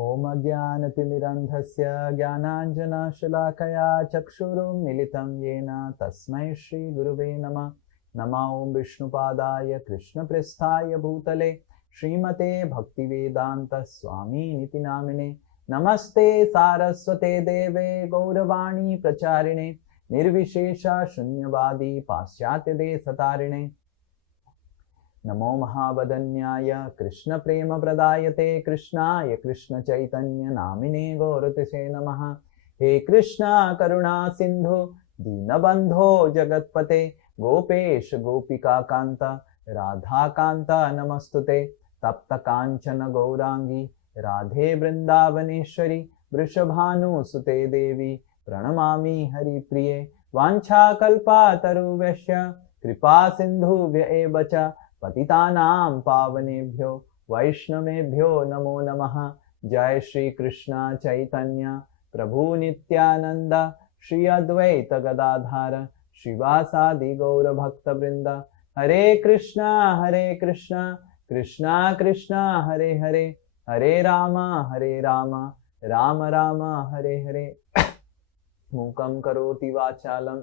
Om Ajnanatimirandhasya Jnananjanashilakaya Chakshurunmilitam Yena Tasmai Shri Guruve Namah. Nama Om Vishnupadaya Krishna Prasthaya Bhutale Srimate Bhaktivedanta Swami Niti Namine. Namaste Saraswate Deve Gauravani Pracharine Nirvishesha Shunyavadi Paschatya Desatarine. Namo Mahavadanyaya Krishna Prema Pradayate Krishnaya Krishna Chaitanya Namine Gauratise Namaha. He Krishna Karuna Sindhu Dinabandho Jagatpate Gopesh Gopika Kanta Radha Kanta Namastute. Tapta Kanchana Gaurangi Radhe Vrindavaneshwari Vrishabhanu Sute Devi Pranamami Hari Priye. Vancha Kalpa Taruvesya Kripa Sindhu Vyaevacha पतितानां पावनेभ्यो वैष्णवेभ्यो नमो नमः. जय श्री कृष्ण चैतन्य प्रभु नित्यानंद श्री अद्वैत गदाधार श्रीवासादि गौर भक्तवृंद. हरे कृष्णा कृष्णा कृष्णा हरे हरे, हरे राम राम राम हरे हरे. मूकं करोति वाचालं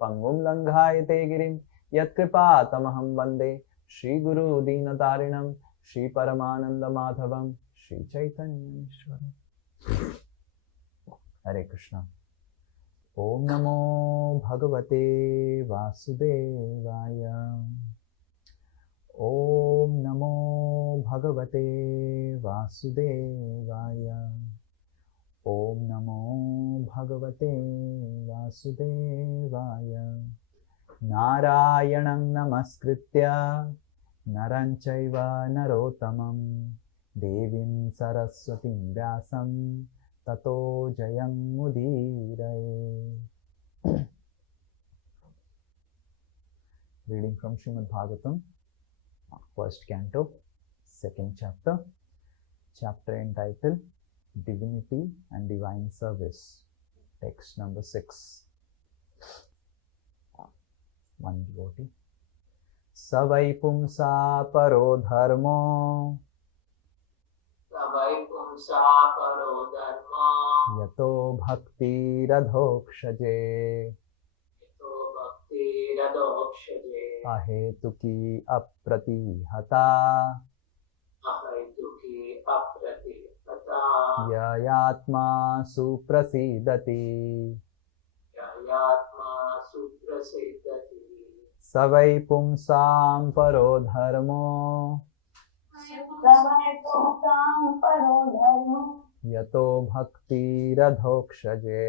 पंगुं लंघायते गिरिं यत्कृपातमहं वन्दे श्रीगुरु दीनतारिणं श्री परमानंद माधवं श्री चैतन्येश्वरम्. हरे कृष्णा. ओम नमो भगवते वासुदेवाय. ओम नमो भगवते वासुदेवाय. ओम नमो भगवते वासुदेवाय. नारायणं नमस्कृत्य नरं चैव नरोत्तमं देवीं सरस्वतीं व्यासं ततो जयमुदीरये. Reading from Srimad Bhagavatam, first canto, second chapter, chapter entitled Divinity and Divine Service, text number 6. One devotee. Savai pumsa paro dharmo yato bhakti radhokshaje ahetuki apratihata yayatma suprasidati. Savai pumsam paro dharmo yato bhakti radhokshaje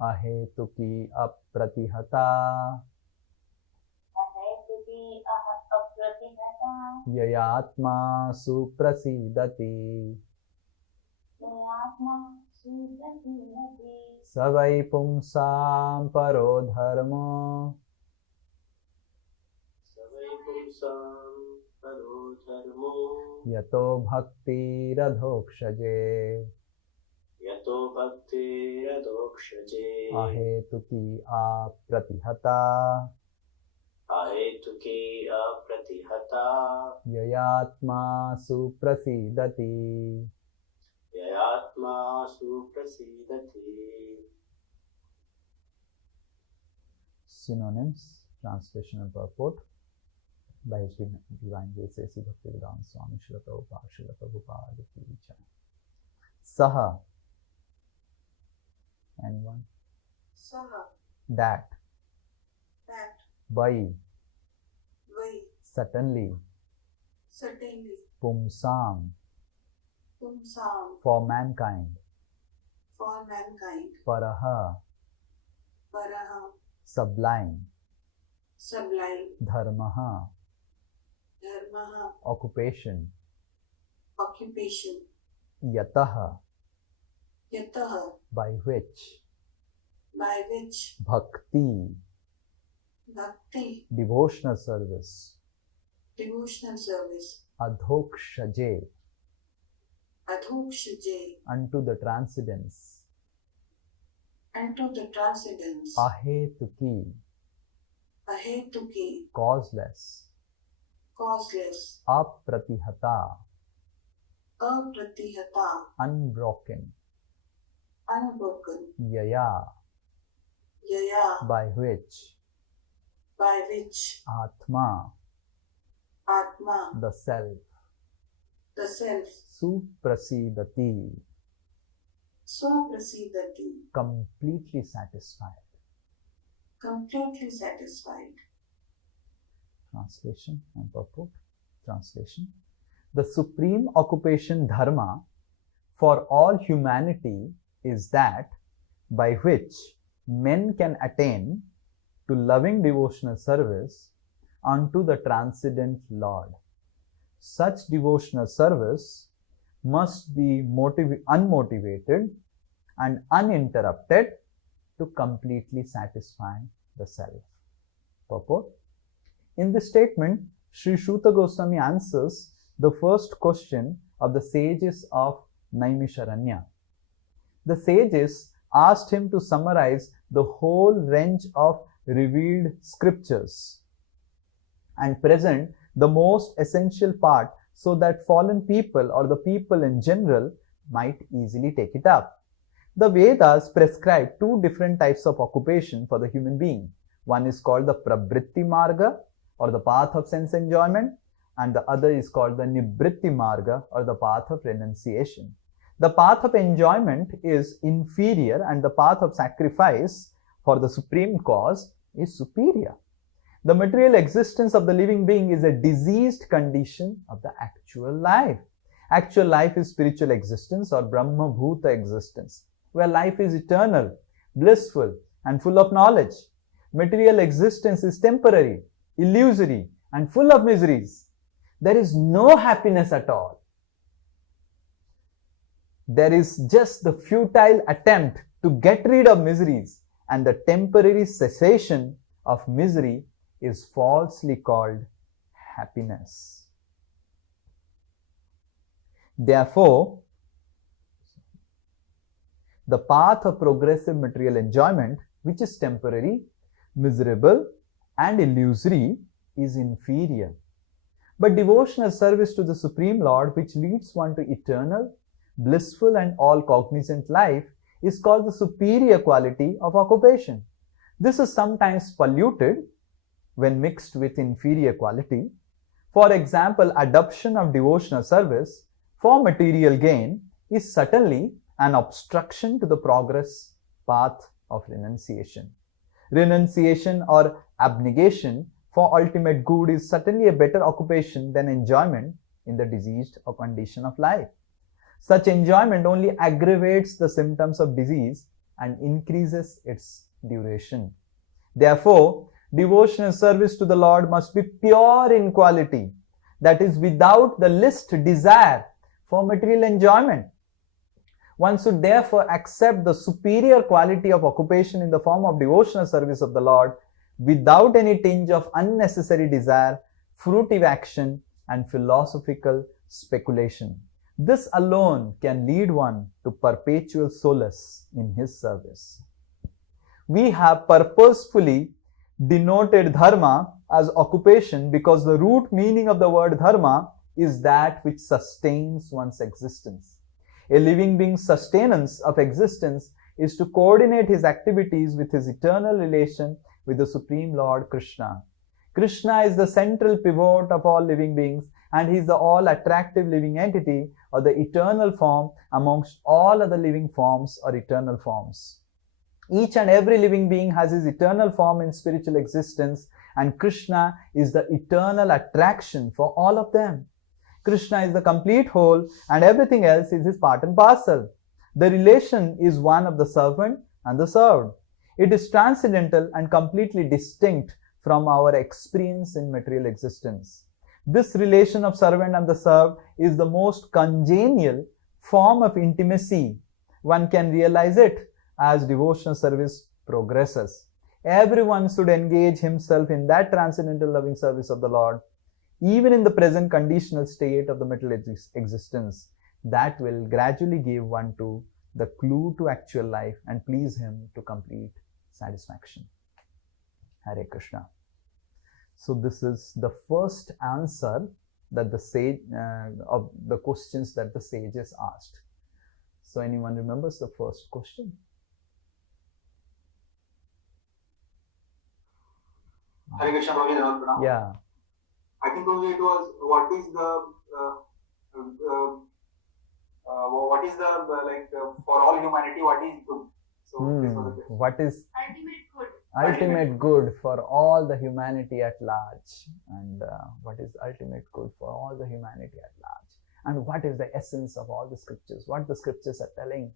ahetuki apratihata yayatma suprasidati. Savai pumsam paro dharmo yato bhakti radhokshaje ahetuki apratihata yayatma suprasidati. Synonyms, translation and purport by His Divine Grace A.C. Bhaktivedanta Swami Srila Prabhupada Srila Prabhupada Ki Jai. Saha. Anyone? Saha. That. By. Certainly. Pumsam. For mankind. Paraha. Sublime. Dharmaha. Occupation. Yataha. By which. Bhakti. Devotional service. Adhokshaje. Unto the transcendence. Ahetuki. Causeless. causeless, apratihata, apratihata, unbroken, unbroken, yaya, yaya, by which Atma, Atma, the self, the self, suprasidati, suprasidati, completely satisfied. completely satisfied. Translation and purport. Translation. The supreme occupation dharma for all humanity is that by which men can attain to loving devotional service unto the transcendent Lord. Such devotional service must be unmotivated and uninterrupted to completely satisfy the self. Purport. In this statement, Sri Shuta Goswami answers the first question of the sages of Naimisharanya. The sages asked him to summarize the whole range of revealed scriptures and present the most essential part so that fallen people or the people in general might easily take it up. The Vedas prescribe two different types of occupation for the human being. One is called the Pravritti Marga, or the path of sense enjoyment, and the other is called the Nivritti Marga, or the path of renunciation. The path of enjoyment is inferior and the path of sacrifice for the supreme cause is superior. The material existence of the living being is a diseased condition of the actual life. Actual life is spiritual existence or Brahma Bhuta existence, where life is eternal, blissful, and full of knowledge. Material existence is temporary, illusory, and full of miseries. There is no happiness at all. There is just the futile attempt to get rid of miseries, and the temporary cessation of misery is falsely called happiness. Therefore, the path of progressive material enjoyment, which is temporary, miserable, and illusory, is inferior. But devotional service to the Supreme Lord, which leads one to eternal, blissful, and all-cognizant life, is called the superior quality of occupation. This is sometimes polluted when mixed with inferior quality. For example, adoption of devotional service for material gain is certainly an obstruction to the progress path of renunciation. Renunciation or abnegation for ultimate good is certainly a better occupation than enjoyment in the diseased or condition of life. Such enjoyment only aggravates the symptoms of disease and increases its duration. Therefore, devotional service to the Lord must be pure in quality, that is, without the least desire for material enjoyment. One should therefore accept the superior quality of occupation in the form of devotional service of the Lord without any tinge of unnecessary desire, fruitive action, and philosophical speculation. This alone can lead one to perpetual solace in his service. We have purposefully denoted dharma as occupation because the root meaning of the word dharma is that which sustains one's existence. A living being's sustenance of existence is to coordinate his activities with his eternal relation with the Supreme Lord Krishna. Krishna is the central pivot of all living beings, and he is the all-attractive living entity or the eternal form amongst all other living forms or eternal forms. Each and every living being has his eternal form in spiritual existence, and Krishna is the eternal attraction for all of them. Krishna is the complete whole, and everything else is his part and parcel. The relation is one of the servant and the served. It is transcendental and completely distinct from our experience in material existence. This relation of servant and the served is the most congenial form of intimacy. One can realize it as devotional service progresses. Everyone should engage himself in that transcendental loving service of the Lord, even in the present conditional state of the material existence. That will gradually give one to the clue to actual life and please him to complete satisfaction. Hare Krishna. So this is the first answer that the sage of the questions that the sages asked. So anyone remembers the first question? Hare Krishna Prabhuji, Dhaval Pranam. Yeah. I think Prabhuji, it was what is the for all humanity, what is good? So this was the question. What is Ultimate good. ultimate good for all the humanity at large? And what is ultimate good for all the humanity at large? And what is the essence of all the scriptures? What the scriptures are telling?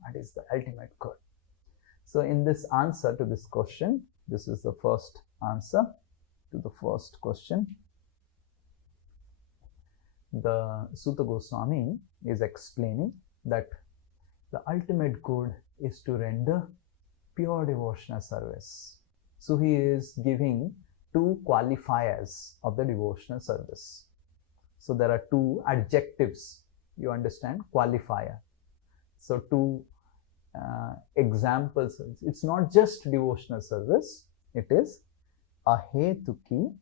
What is the ultimate good? So in this answer to this question, this is the first answer to the first question. The Sutta Goswami is explaining that the ultimate good is to render pure devotional service. So he is giving two qualifiers of the devotional service. So there are two adjectives, you understand, qualifier. So two examples. It's not just devotional service, it is ahetuki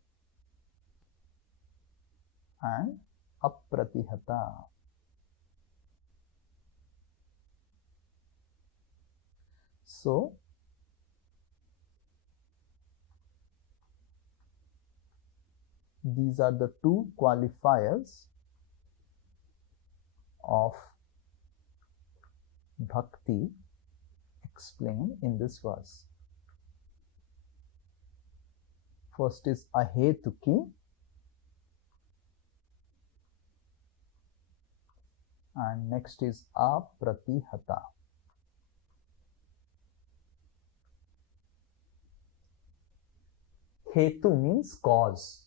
and apratihata. So these are the two qualifiers of bhakti explained in this verse. First is ahetuki and next is apratihata. Hetu means cause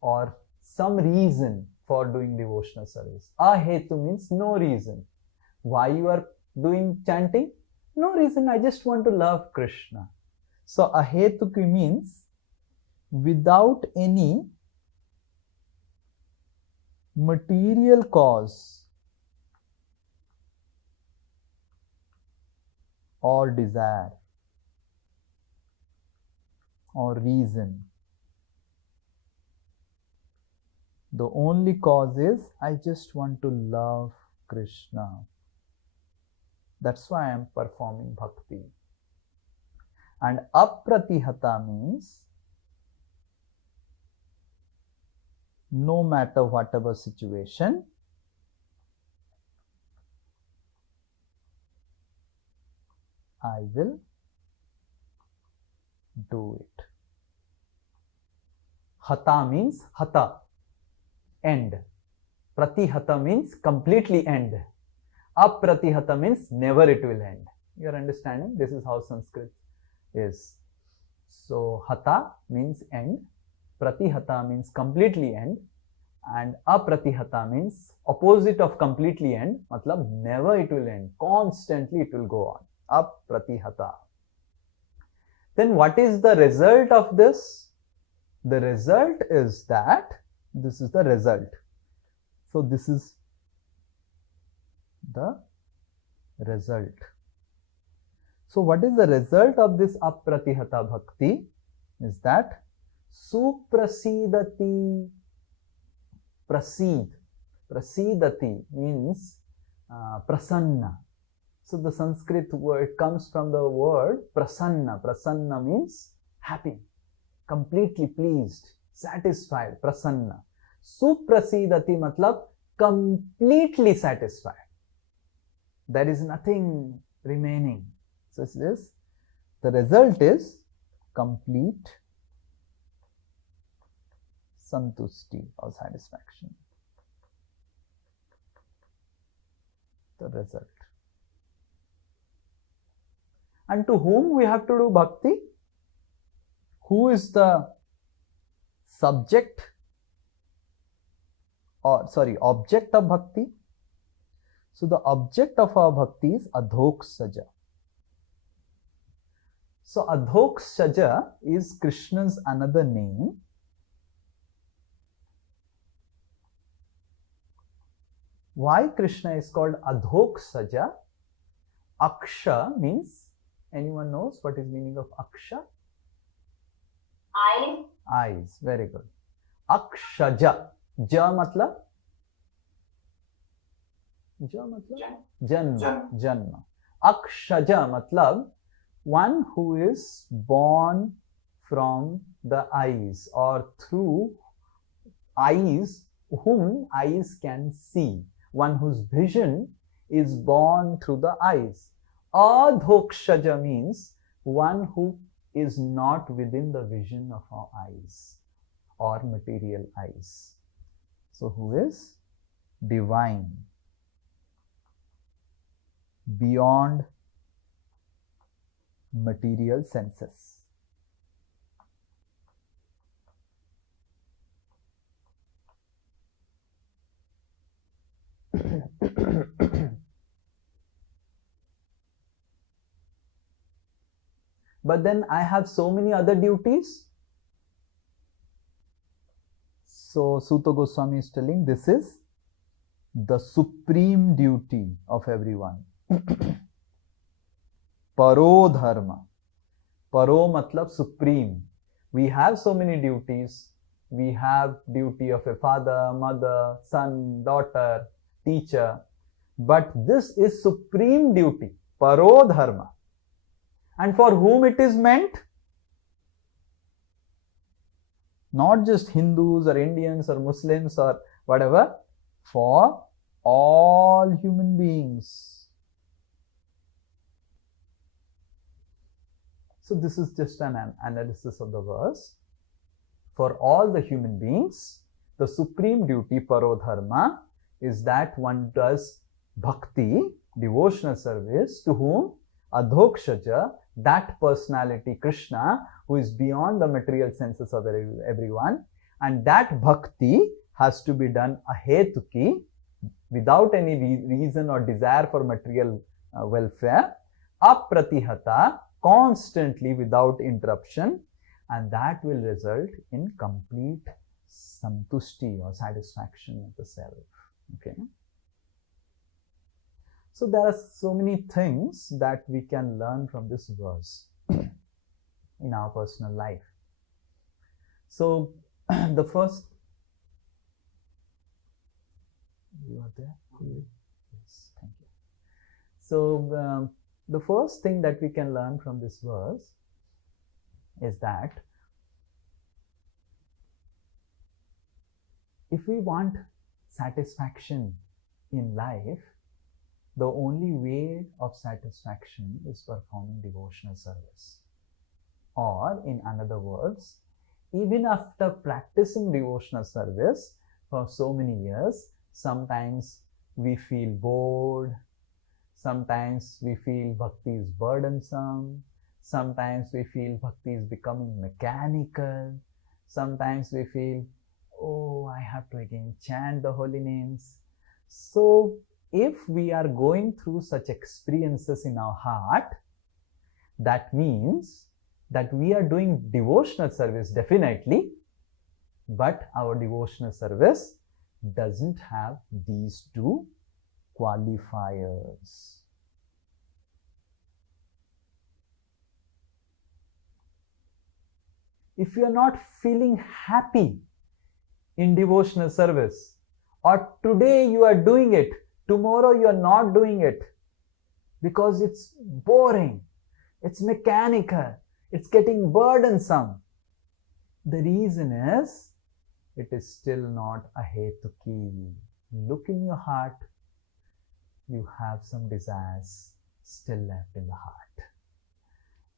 or some reason for doing devotional service. Ahetu means no reason. Why you are doing chanting? No reason, I just want to love Krishna. So ahetuki means without any material cause or desire or reason. The only cause is I just want to love Krishna. That's why I am performing bhakti. And apratihata means no matter whatever situation, I will do it. Hata means hata, end. Pratihata means completely end. Apratihata means never it will end. You are understanding? This is how Sanskrit is. So hata means end, pratihata means completely end, and apratihata means opposite of completely end, matlab never it will end, constantly it will go on. Apratihata. Then what is the result of this? The result is that this is the result. So this is the result. So what is the result of this apratihata bhakti? Is that suprasidati. Prasidati means prasanna. So the Sanskrit word comes from the word prasanna. Prasanna means happy, completely pleased, satisfied. Prasanna. Suprasidati matlab completely satisfied. There is nothing remaining. So this, the result is complete santusti or satisfaction. The result. And to whom we have to do bhakti? Who is the subject or object of bhakti? So the object of our bhakti is adhoksaja. So adhoksaja is Krishna's another name. Why Krishna is called adhoksaja? Aksha means, anyone knows what is meaning of aksha? Eyes. Eyes. Very good. Akshaja. Ja matlab? Ja matlab? Janma. Janma. Akshaja matlab one who is born from the eyes or through eyes, whom eyes can see. One whose vision is born through the eyes. Adhokshaja means one who is not within the vision of our eyes or material eyes. So who is divine, beyond material senses. But then I have so many other duties. So Suta Goswami is telling this is the supreme duty of everyone. Paro dharma. Paro matlab supreme. We have so many duties. We have duty of a father, mother, son, daughter, teacher. But this is supreme duty. Paro dharma. And for whom it is meant? Not just Hindus or Indians or Muslims or whatever. For all human beings. So this is just an analysis of the verse. For all the human beings, the supreme duty, parodharma, is that one does bhakti, devotional service, to whom? Adhokshaja, that personality, Krishna, who is beyond the material senses of everyone. And that bhakti has to be done ahetuki, without any reason or desire for material welfare, apratihata, constantly without interruption, and that will result in complete santushti or satisfaction of the self. Okay. So there are so many things that we can learn from this verse in our personal life. So the first, you are there? Yes, thank you. So the first thing that we can learn from this verse is that if we want satisfaction in life, the only way of satisfaction is performing devotional service. Or in other words, even after practicing devotional service for so many years, sometimes we feel bored, sometimes we feel bhakti is burdensome, sometimes we feel bhakti is becoming mechanical, sometimes we feel, oh, I have to again chant the holy names. So if we are going through such experiences in our heart, that means that we are doing devotional service definitely, but our devotional service doesn't have these two qualifiers. If you are not feeling happy in devotional service, or today you are doing it, tomorrow you are not doing it because it's boring, it's mechanical, it's getting burdensome, the reason is it is still not ahetuki. Look in your heart, you have some desires still left in the heart.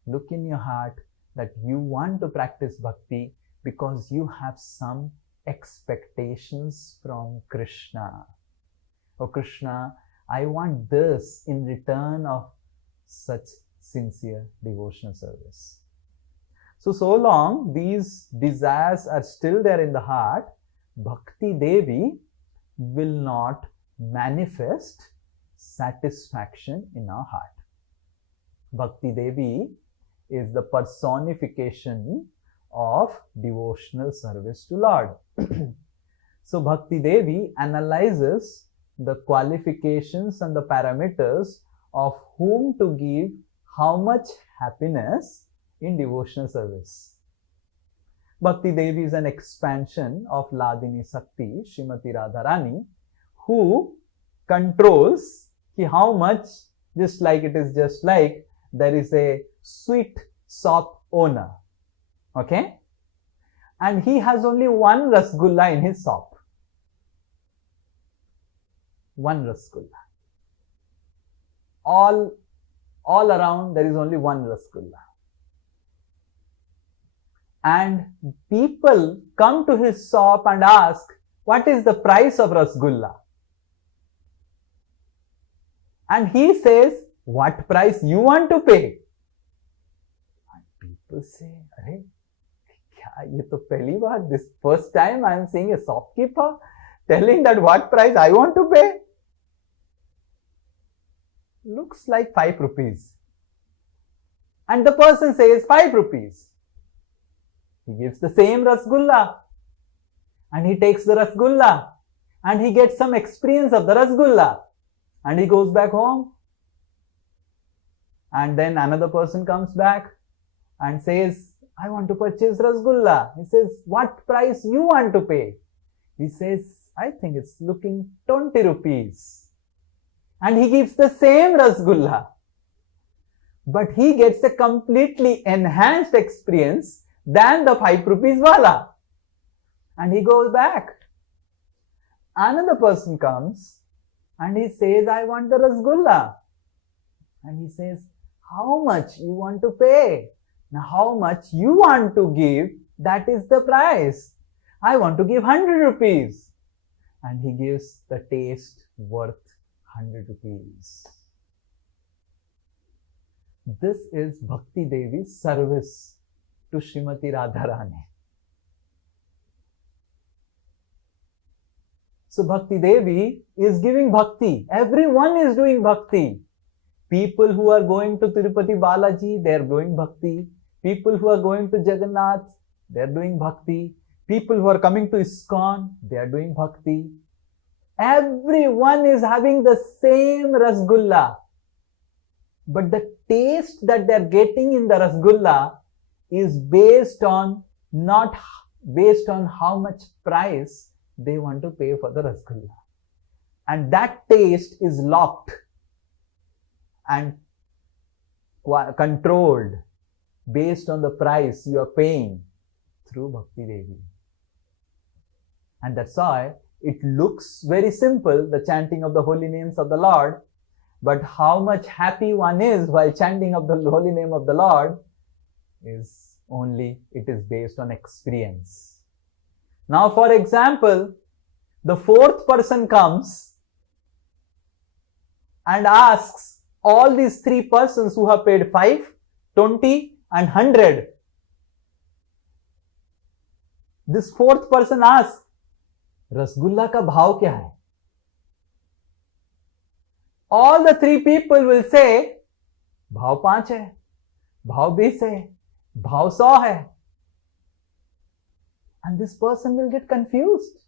Look in your heart that you want to practice bhakti because you have some expectations from Krishna. Oh Krishna, I want this in return of such sincere devotional service. So long these desires are still there in the heart, Bhakti Devi will not manifest satisfaction in our heart. Bhakti Devi is the personification of devotional service to Lord. So Bhakti Devi analyzes the qualifications and the parameters of whom to give how much happiness in devotional service. Bhakti Devi is an expansion of Ladini Sakti, Srimati Radharani, who controls how much, just like it is just like there is a sweet shop owner, okay? And he has only one rasgulla in his shop. One rasgulla. All around there is only one rasgulla. And people come to his shop and ask, what is the price of rasgulla? And he says, what price you want to pay? And people say, Arey, kya ye to pehli baar, this first time I am seeing a shopkeeper telling that what price I want to pay. Looks like 5 rupees. And the person says 5 rupees. He gives the same rasgulla. And he takes the rasgulla. And he gets some experience of the rasgulla. And he goes back home. And then another person comes back and says, I want to purchase rasgulla. He says, what price you want to pay? He says, I think it's looking 20 rupees. And he gives the same rasgulla. But he gets a completely enhanced experience than the 5 rupees wala. And he goes back. Another person comes and he says, I want the rasgulla. And he says, how much you want to pay? Now how much you want to give, that is the price. I want to give 100 rupees. And he gives the taste worth 100 rupees. This is Bhakti Devi's service to Srimati Radharani. So Bhakti Devi is giving bhakti. Everyone is doing bhakti. People who are going to Tirupati Balaji, they are doing bhakti. People who are going to Jagannath, they are doing bhakti. People who are coming to ISKCON, they are doing bhakti. Everyone is having the same rasgulla. But the taste that they are getting in the rasgulla is based on, not based on how much price they want to pay for the rasgulla. And that taste is locked and controlled based on the price you are paying through Bhakti Devi. And that's why it looks very simple, the chanting of the holy names of the Lord, but how much happy one is while chanting of the holy name of the Lord is only, it is based on experience. Now, for example, the fourth person comes and asks all these 3 persons who have paid 5, 20 and 100. This fourth person asks, Rasgulla ka bhav kya hai? All the 3 people will say, bhav 5 hai, bhav 20 hai, bhav 100 hai. And this person will get confused.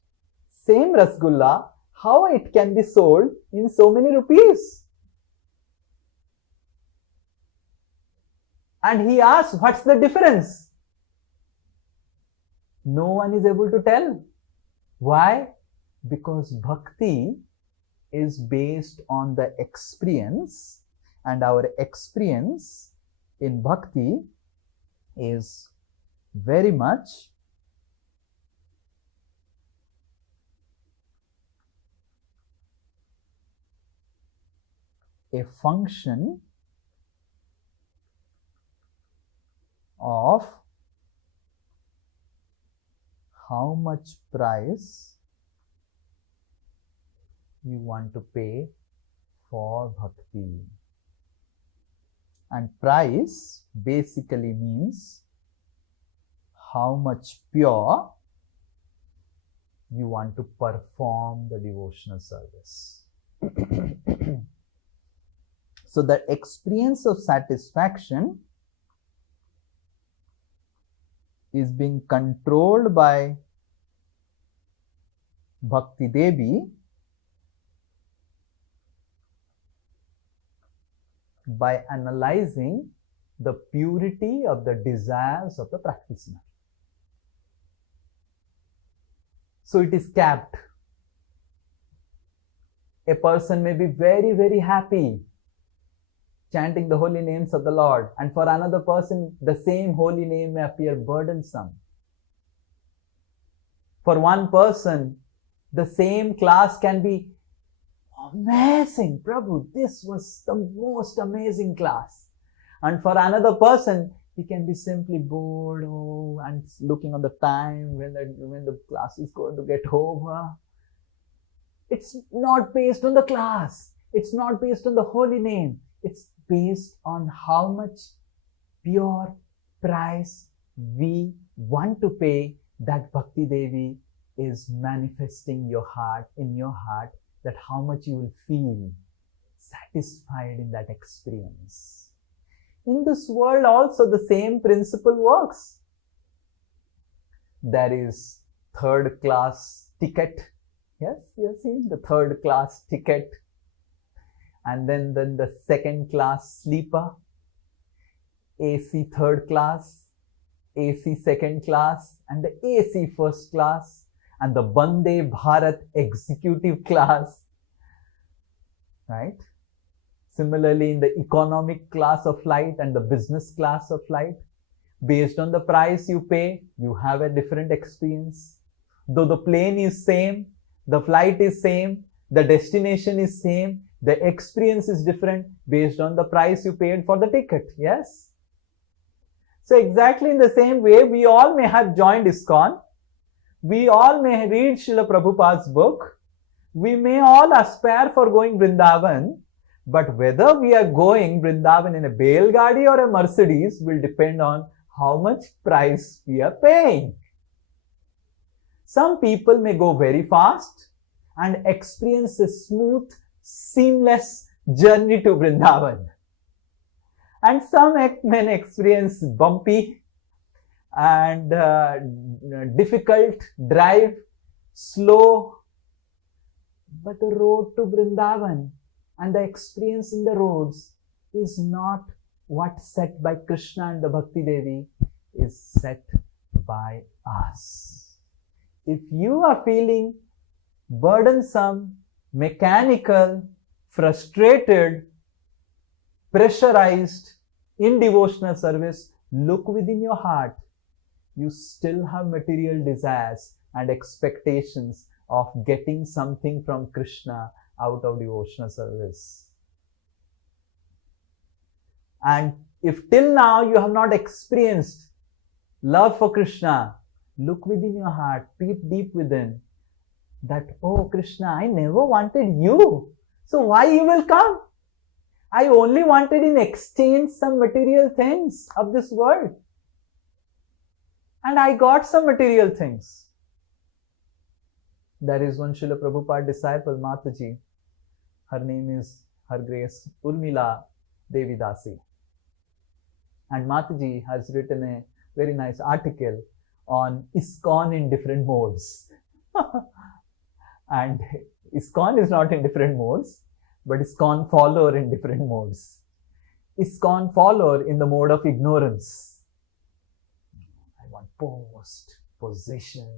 Same rasgulla, how it can be sold in so many rupees? And he asks, what's the difference? No one is able to tell. Why? Because bhakti is based on the experience, and our experience in bhakti is very much a function of how much price you want to pay for bhakti. And price basically means how much pure you want to perform the devotional service. So the experience of satisfaction is being controlled by Bhakti Devi by analyzing the purity of the desires of the practitioner. So it is capped. A person may be very, very happy chanting the holy names of the Lord, and for another person, the same holy name may appear burdensome. For one person, the same class can be amazing. Prabhu, this was the most amazing class. And for another person, he can be simply bored and looking on the time when the class is going to get over. It's not based on the class. It's not based on the holy name. It's based on how much pure price we want to pay that Bhakti Devi is manifesting in your heart, that how much you will feel satisfied in that experience. In this world also the same principle works. There is third class ticket. Yes, you have seen the third class ticket. And then the second class sleeper, AC third class, AC second class, and the AC first class, and the Vande Bharat executive class, right? Similarly, in the economic class of flight and the business class of flight, based on the price you pay, you have a different experience. Though the plane is same, the flight is same, the destination is same, the experience is different based on the price you paid for the ticket. Yes? So exactly in the same way, we all may have joined ISKCON. We all may read Srila Prabhupada's book. We may all aspire for going Vrindavan. But whether we are going Vrindavan in a Bail Gadi or a Mercedes will depend on how much price we are paying. Some people may go very fast and experience a smooth, seamless journey to Vrindavan. And some men experience bumpy and difficult drive, slow. But the road to Vrindavan and the experience in the roads is not what set by Krishna and the Bhakti Devi, is set by us. If you are feeling burdensome, mechanical, frustrated, pressurized in devotional service, look within your heart. You still have material desires and expectations of getting something from Krishna out of devotional service. And if till now you have not experienced love for Krishna, look within your heart, peep deep within, that, oh Krishna, I never wanted you. So why you will come? I only wanted in exchange some material things of this world. And I got some material things. There is one Srila Prabhupada disciple, Mataji. Her name is, Her Grace, Urmila Devi Dasi. And Mataji has written a very nice article on ISKCON in different modes. And ISKCON is not in different modes, but ISKCON follower in different modes. ISKCON follower in the mode of ignorance. I want post, position,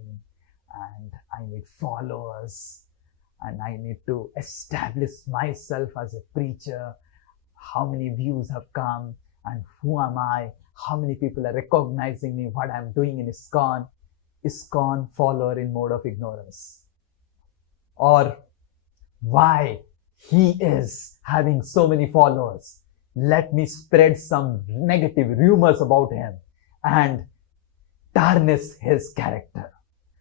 and I need followers, and I need to establish myself as a preacher. How many views have come, and who am I? How many people are recognizing me, what I'm doing in ISKCON? ISKCON follower in mode of ignorance. Or why he is having so many followers. Let me spread some negative rumors about him and tarnish his character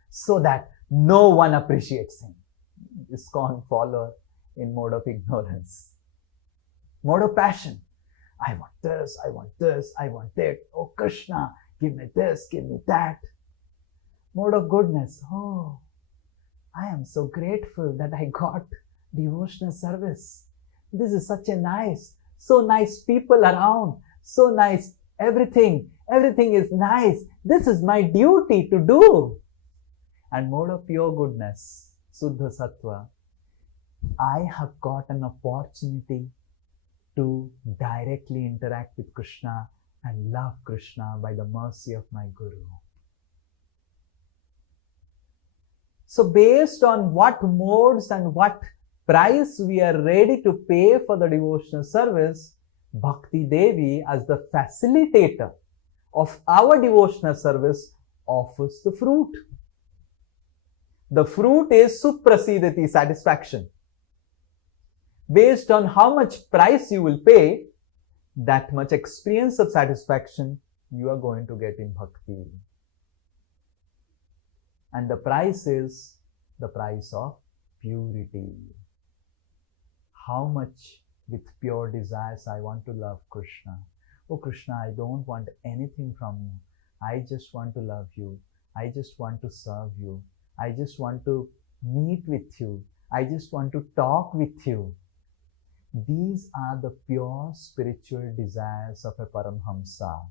so that no one appreciates him. ISKCON follower in mode of ignorance. Mode of passion. I want this, I want this, I want that. Oh Krishna, give me this, give me that. Mode of goodness. Oh, I am so grateful that I got devotional service. This is such a nice, so nice people around, so nice everything is nice. This is my duty to do. And mode of pure goodness, Suddha Sattva. I have got an opportunity to directly interact with Krishna and love Krishna by the mercy of my Guru. So based on what modes and what price we are ready to pay for the devotional service, Bhakti Devi, as the facilitator of our devotional service, offers the fruit. The fruit is suprasidati, satisfaction. Based on how much price you will pay, that much experience of satisfaction you are going to get in bhakti. And the price is the price of purity. How much with pure desires I want to love Krishna. Oh Krishna, I don't want anything from you. I just want to love you. I just want to serve you. I just want to meet with you. I just want to talk with you. These are the pure spiritual desires of a Paramhamsa.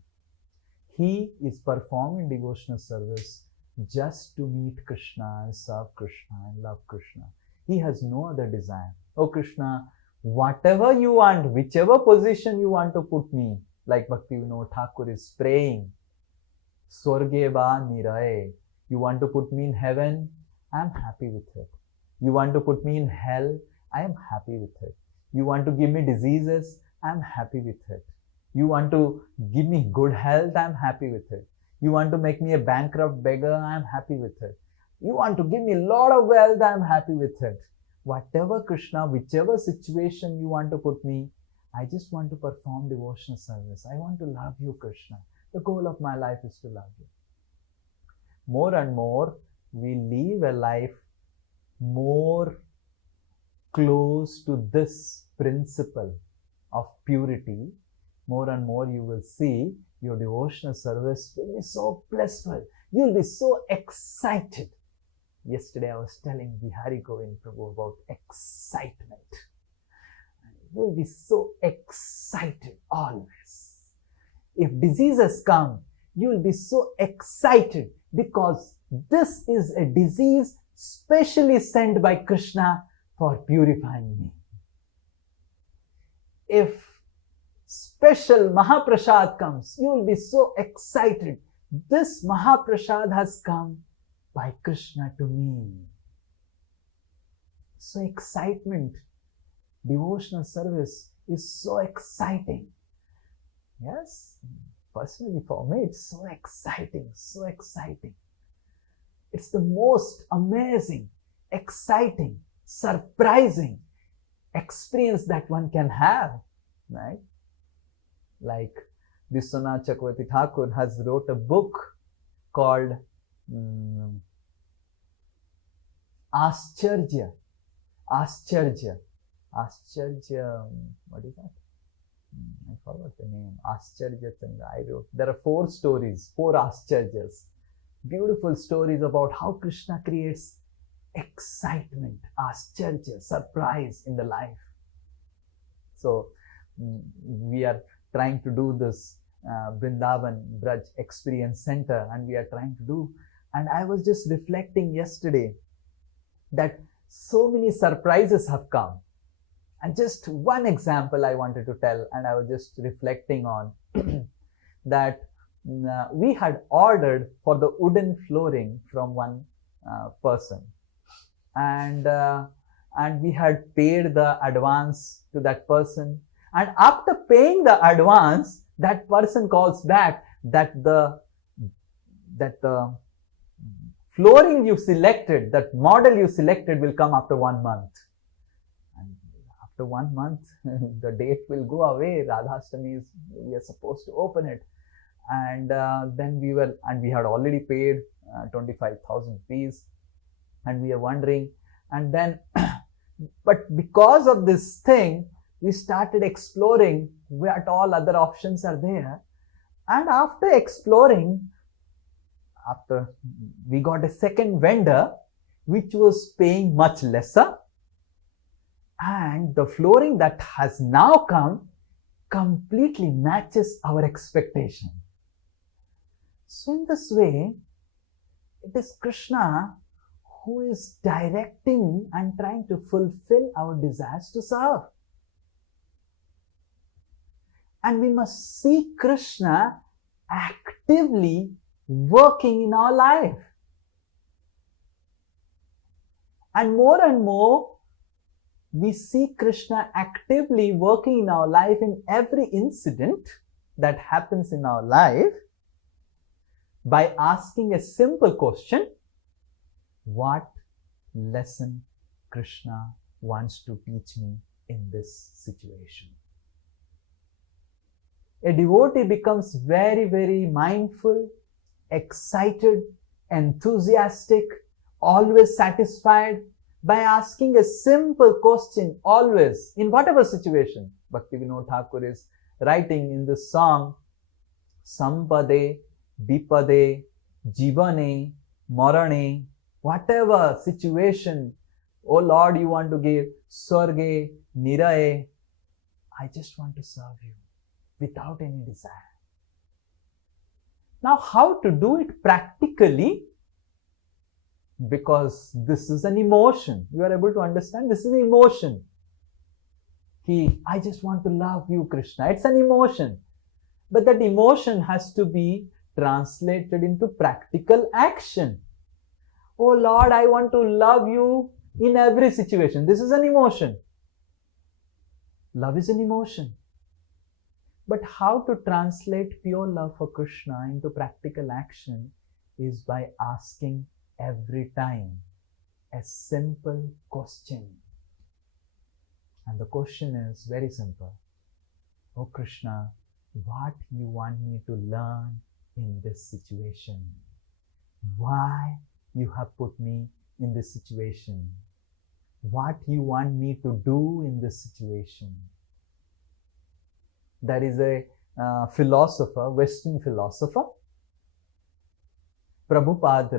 He is performing devotional service just to meet Krishna and serve Krishna and love Krishna. He has no other desire. Oh Krishna, whatever you want, whichever position you want to put me, like Bhaktivinoda Thakur is praying, Swarge ba niraye. You want to put me in heaven? I am happy with it. You want to put me in hell? I am happy with it. You want to give me diseases? I am happy with it. You want to give me good health? I am happy with it. You want to make me a bankrupt beggar? I am happy with it. You want to give me a lot of wealth? I am happy with it. Whatever Krishna, whichever situation you want to put me, I just want to perform devotional service. I want to love you, Krishna. The goal of my life is to love you. More and more, we live a life more close to this principle of purity. More and more you will see your devotional service will be so blissful. You will be so excited. Yesterday I was telling Bihari Govind Prabhu about excitement. You will be so excited always. If diseases come, you will be so excited because this is a disease specially sent by Krishna for purifying me. If special Mahaprasad comes, you will be so excited. This Mahaprasad has come by Krishna to me. So excitement, devotional service is so exciting. Yes, personally for me it's so exciting, so exciting. It's the most amazing, exciting, surprising experience that one can have, right? Like Vishwanath Chakravarti Thakur has wrote a book called Ascharya. Ascharya. Ascharya, what is that? I forgot the name. Ascharya Chandra. I wrote. There are 4 stories, 4 Ascharyas. Beautiful stories about how Krishna creates excitement, Ascharya, surprise in the life. So we are trying to do this Vrindavan Braj Experience Center, and we are trying to do, and I was just reflecting yesterday that so many surprises have come. And just one example I wanted to tell, and I was just reflecting on that we had ordered for the wooden flooring from one person, and we had paid the advance to that person. And after paying the advance, that person calls back that the flooring you selected, that model you selected will come after 1 month. And after 1 month, the date will go away. Radhastami we are supposed to open it. And then we had already paid 25,000 rupees, and we are wondering. And then, but because of this thing, we started exploring what all other options are there. And after exploring, after we got a second vendor, which was paying much lesser, and the flooring that has now come completely matches our expectation. So in this way, it is Krishna who is directing and trying to fulfill our desires to serve. And we must see Krishna actively working in our life. and more, we see Krishna actively working in our life in every incident that happens in our life by asking a simple question: what lesson Krishna wants to teach me in this situation? A devotee becomes very, very mindful, excited, enthusiastic, always satisfied by asking a simple question, always, in whatever situation. Bhaktivinoda Thakur is writing in this song, Sampade, Bipade, Jivane, Marane, whatever situation, oh Lord, you want to give, Swarge, Niraye, I just want to serve you without any desire. Now, how to do it practically? Because this is an emotion. You are able to understand this is an emotion. I just want to love you, Krishna. It's an emotion. But that emotion has to be translated into practical action. Oh Lord, I want to love you in every situation. This is an emotion. Love is an emotion. But how to translate pure love for Krishna into practical action is by asking every time a simple question. And the question is very simple. Oh Krishna, what you want me to learn in this situation? Why you have put me in this situation? What you want me to do in this situation? There is a philosopher, Western philosopher. Prabhupada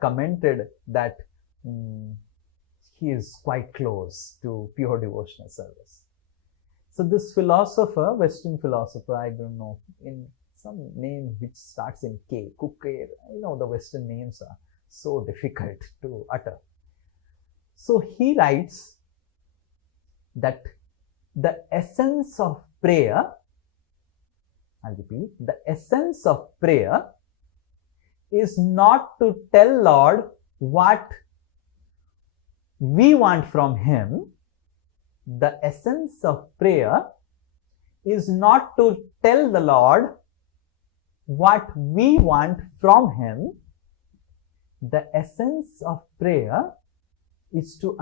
commented that he is quite close to pure devotional service. So this philosopher, Western philosopher, I don't know, in some name which starts in K, Kuker, the Western names are so difficult to utter. So he writes that the essence of prayer, I'll repeat, the essence of prayer is not to tell Lord what we want from Him. The essence of prayer is not to tell the Lord what we want from Him. The essence of prayer is to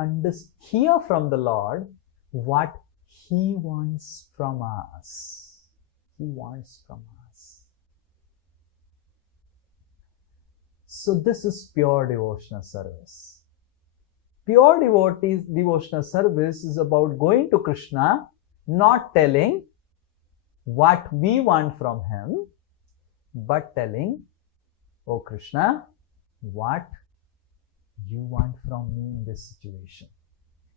hear from the Lord what He wants from us. He wants from us. So this is pure devotional service. Pure devotional service is about going to Krishna, not telling what we want from Him, but telling, oh Krishna, what you want from me in this situation.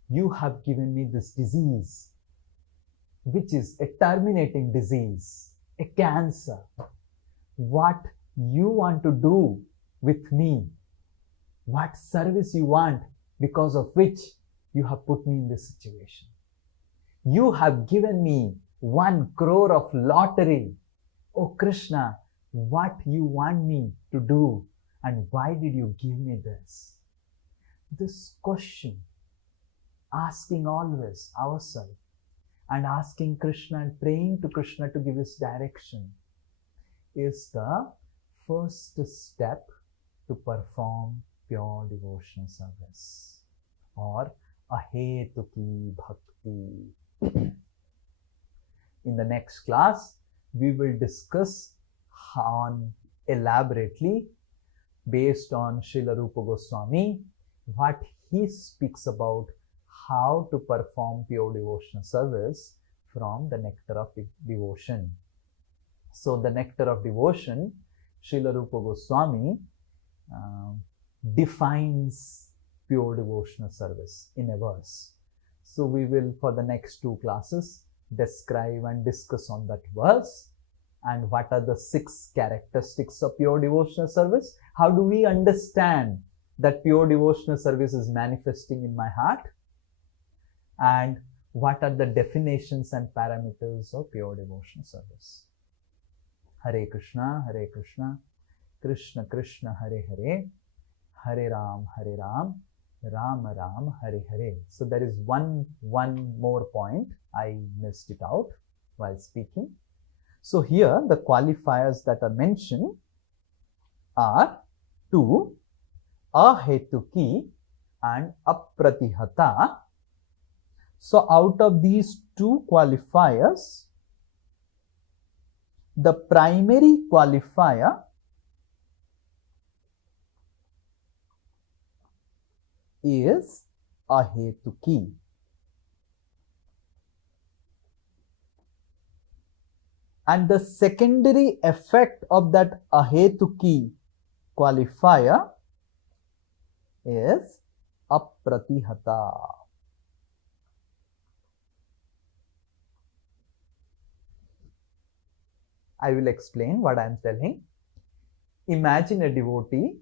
You have given me this disease, which is a terminating disease, a cancer. What you want to do with me, what service you want, because of which you have put me in this situation. You have given me 1 crore of lottery. Oh Krishna, what you want me to do and why did you give me this? This question, asking always ourselves and asking Krishna and praying to Krishna to give us direction, is the first step to perform pure devotional service or ahetuki bhakti. In the next class, we will discuss elaborately, based on Srila Rupa Goswami, what he speaks about how to perform pure devotional service from the nectar of devotion. So the nectar of devotion, Srila Rupa Goswami defines pure devotional service in a verse. So we will, for the next 2 classes, describe and discuss on that verse and what are the 6 characteristics of pure devotional service. How do we understand that pure devotional service is manifesting in my heart? And what are the definitions and parameters of pure devotional service? Hare Krishna, Krishna Krishna, Hare Hare, Hare Ram, Ram Ram, Hare Hare. So there is one more point. I missed it out while speaking. So here the qualifiers that are mentioned are two, ahetuki and apratihata. So out of these two qualifiers, the primary qualifier is ahetuki. And the secondary effect of that ahetuki qualifier is apratihata. I will explain what I am telling. Imagine a devotee.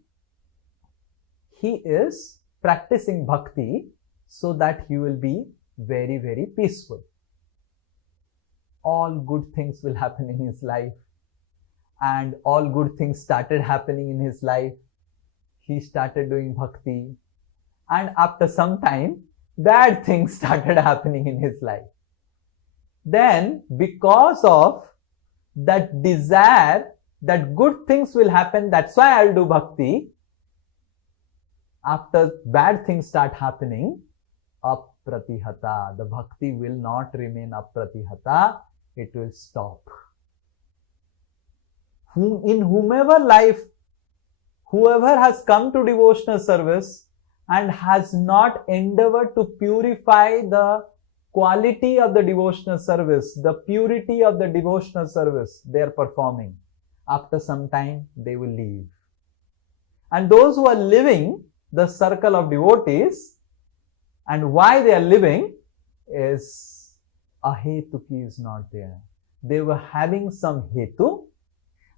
He is practicing bhakti so that he will be very, very peaceful. All good things will happen in his life, and all good things started happening in his life. He started doing bhakti, and after some time, bad things started happening in his life. Then, because of that desire that good things will happen, that's why I'll do bhakti. After bad things start happening, apratihata, the bhakti will not remain apratihata, it will stop. In whomever life, whoever has come to devotional service and has not endeavored to purify the quality of the devotional service, the purity of the devotional service they are performing, after some time they will leave. And those who are living the circle of devotees, and why they are living is ahetuki is not there. They were having some hetu,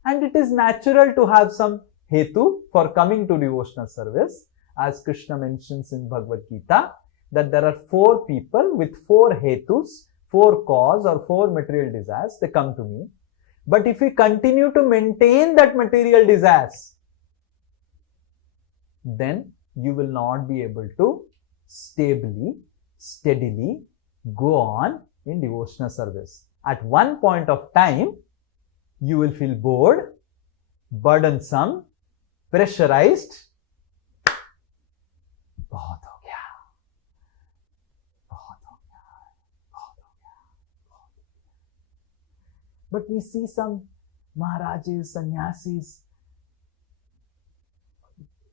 and it is natural to have some hetu for coming to devotional service, as Krishna mentions in Bhagavad Gita, that there are 4 people with 4 hetus, 4 cause or 4 material desires, they come to me. But if we continue to maintain that material desires, then you will not be able to steadily go on in devotional service. At one point of time, you will feel bored, burdensome, pressurized. बहुत हो गया, बहुत हो गया, बहुत हो गया, बहुत हो गया. But we see some Maharajas, sannyasis,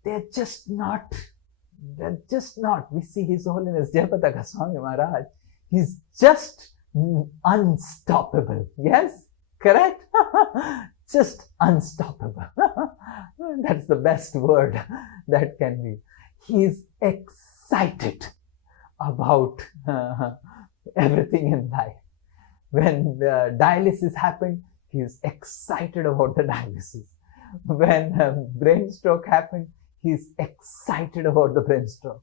they're just not. We see His Holiness Jayapataka Swami Maharaj. He's just unstoppable. Yes? Correct? Just unstoppable. That's the best word that can be. He's excited about everything in life. When the dialysis happened, he is excited about the dialysis. When brain stroke happened, he is excited about the brain stroke.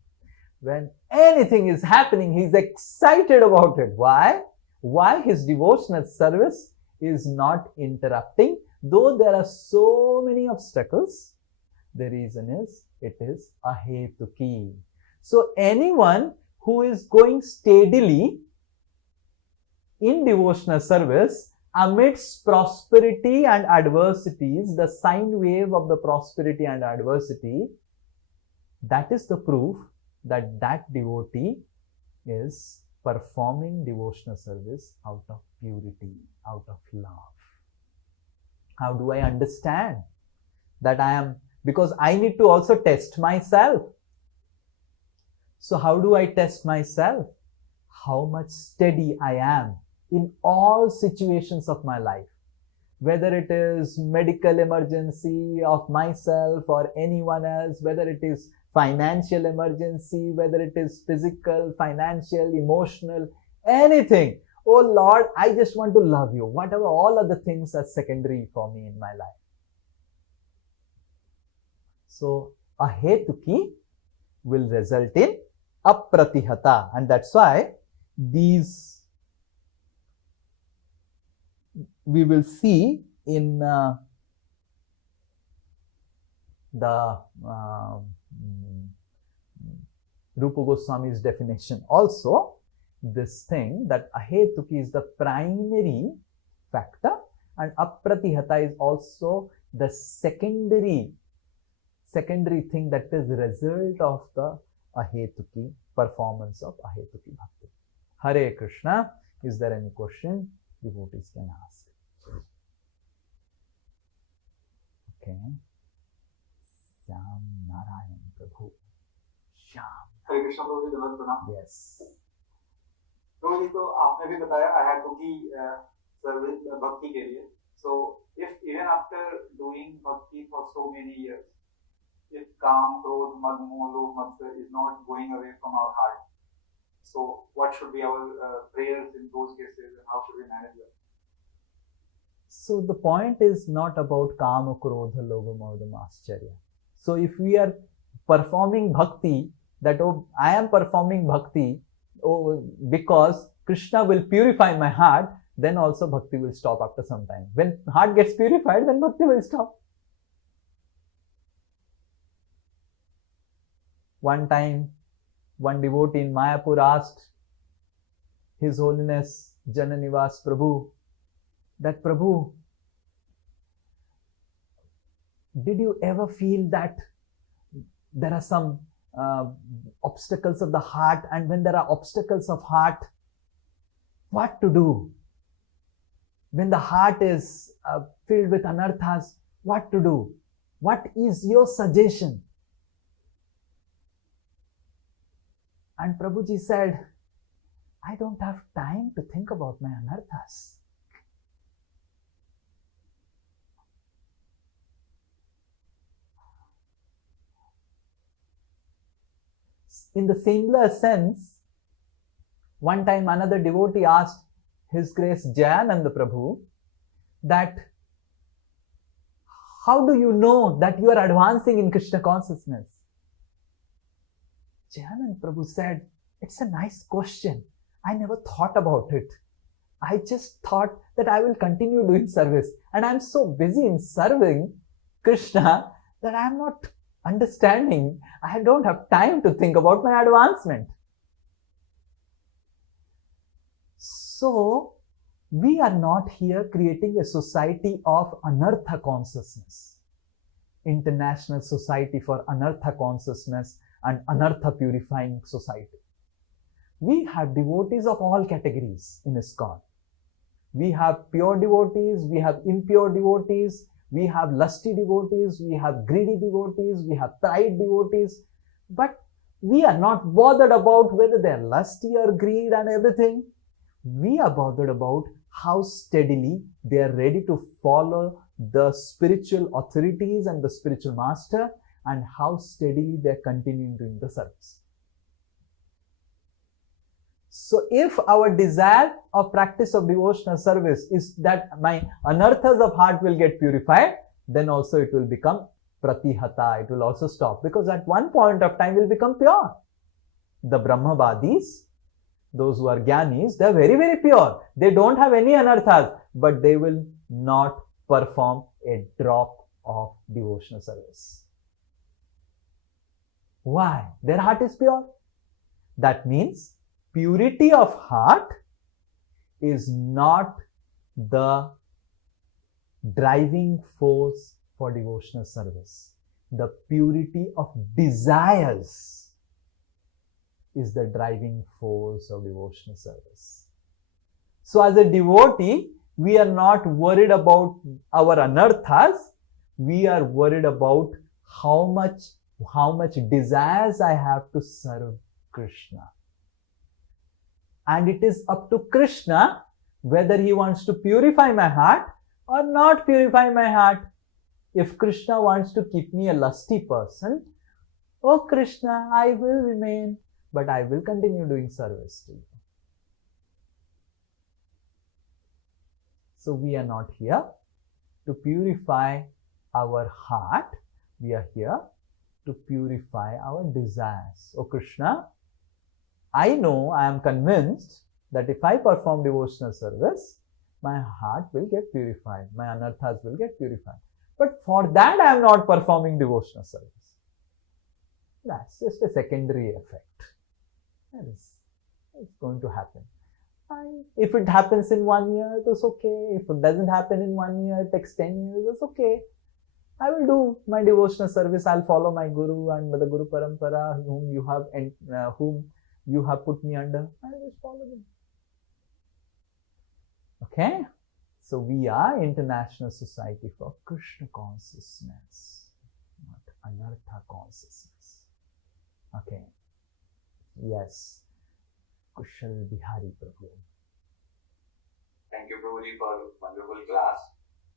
When anything is happening, he is excited about it. Why? Why his devotional service is not interrupting, though there are so many obstacles. The reason is, it is ahetuki. So anyone who is going steadily in devotional service amidst prosperity and adversities, the sine wave of the prosperity and adversity, that is the proof that that devotee is performing devotional service out of purity, out of love. How do I understand that I am? Because I need to also test myself. So how do I test myself? How much steady I am in all situations of my life. Whether it is medical emergency of myself or anyone else, whether it is financial emergency, whether it is physical, financial, emotional, anything. Oh Lord, I just want to love you. Whatever, all other things are secondary for me in my life. So, ahetuki will result in apratihata, and that's why these we will see in the Rupa Goswami's definition also, this thing that ahetuki is the primary factor and apratihata is also the secondary thing that is result of the ahetuki performance of ahetuki bhakti. Hare Krishna. Is there any question devotees can ask? Okay. Syam Narayan Prabhu. Syam. हरे कृष्ण प्रभु जी, धन्यवाद प्रणाम। Yes. प्रभु जी, तो आपने भी बताया आह्यातुकी service भक्ति के लिए। So if even after doing bhakti for so many years, if काम, क्रोध, मद, मोह, लोभ, मत्सर is not going away from our heart, so what should be our prayers in those cases and how should we manage that? So the point is not about kama, krodha, lobha, moha, mascharya. So if we are performing bhakti, that oh, I am performing bhakti because Krishna will purify my heart, then also bhakti will stop after some time. When heart gets purified, then bhakti will stop. One time, one devotee in Mayapur asked His Holiness Jananivas Prabhu that, Prabhu, did you ever feel that there are some obstacles of the heart, and when there are obstacles of heart, what to do? When the heart is filled with anarthas, what to do? What is your suggestion? And Prabhuji said, I don't have time to think about my anarthas. In the similar sense, one time another devotee asked His Grace Jayananda Prabhu that, how do you know that you are advancing in Krishna consciousness? Jayananda Prabhu said, it's a nice question. I never thought about it. I just thought that I will continue doing service. And I'm so busy in serving Krishna that I'm not understanding. I don't have time to think about my advancement. So, we are not here creating a society of Anartha consciousness. International Society for Anartha Consciousness and Anartha Purifying Society. We have devotees of all categories in ISKCON. We have pure devotees, we have impure devotees, we have lusty devotees, we have greedy devotees, we have pride devotees. But we are not bothered about whether they are lusty or greed and everything. We are bothered about how steadily they are ready to follow the spiritual authorities and the spiritual master, and how steadily they are continuing doing the service. So if our desire of practice of devotional service is that my anarthas of heart will get purified, then also it will become pratihata, it will also stop, because at one point of time will become pure. The Brahmavadis, those who are Gyanis, they are very, very pure. They don't have any anarthas, but they will not perform a drop of devotional service. Why? Their heart is pure. That means purity of heart is not the driving force for devotional service. The purity of desires is the driving force of devotional service. So as a devotee, we are not worried about our anarthas. We are worried about how much desires I have to serve Krishna. And it is up to Krishna whether he wants to purify my heart or not purify my heart. If Krishna wants to keep me a lusty person, oh Krishna, I will remain, but I will continue doing service to you. So we are not here to purify our heart. We are here to purify our desires. Oh Krishna, I know, I am convinced that if I perform devotional service, my heart will get purified, my anarthas will get purified. But for that I am not performing devotional service. That's just a secondary effect. That is, it's going to happen. And if it happens in 1 year, that's okay. If it doesn't happen in 1 year, it takes 10 years, that's okay. I will do my devotional service. I'll follow my guru and the Guru Parampara whom you have put me under. I will just follow them. Okay? So we are International Society for Krishna Consciousness, not Anartha Consciousness. Okay. Yes. Kushal Bihari Prabhu. Thank you, Prabhuji, for wonderful class.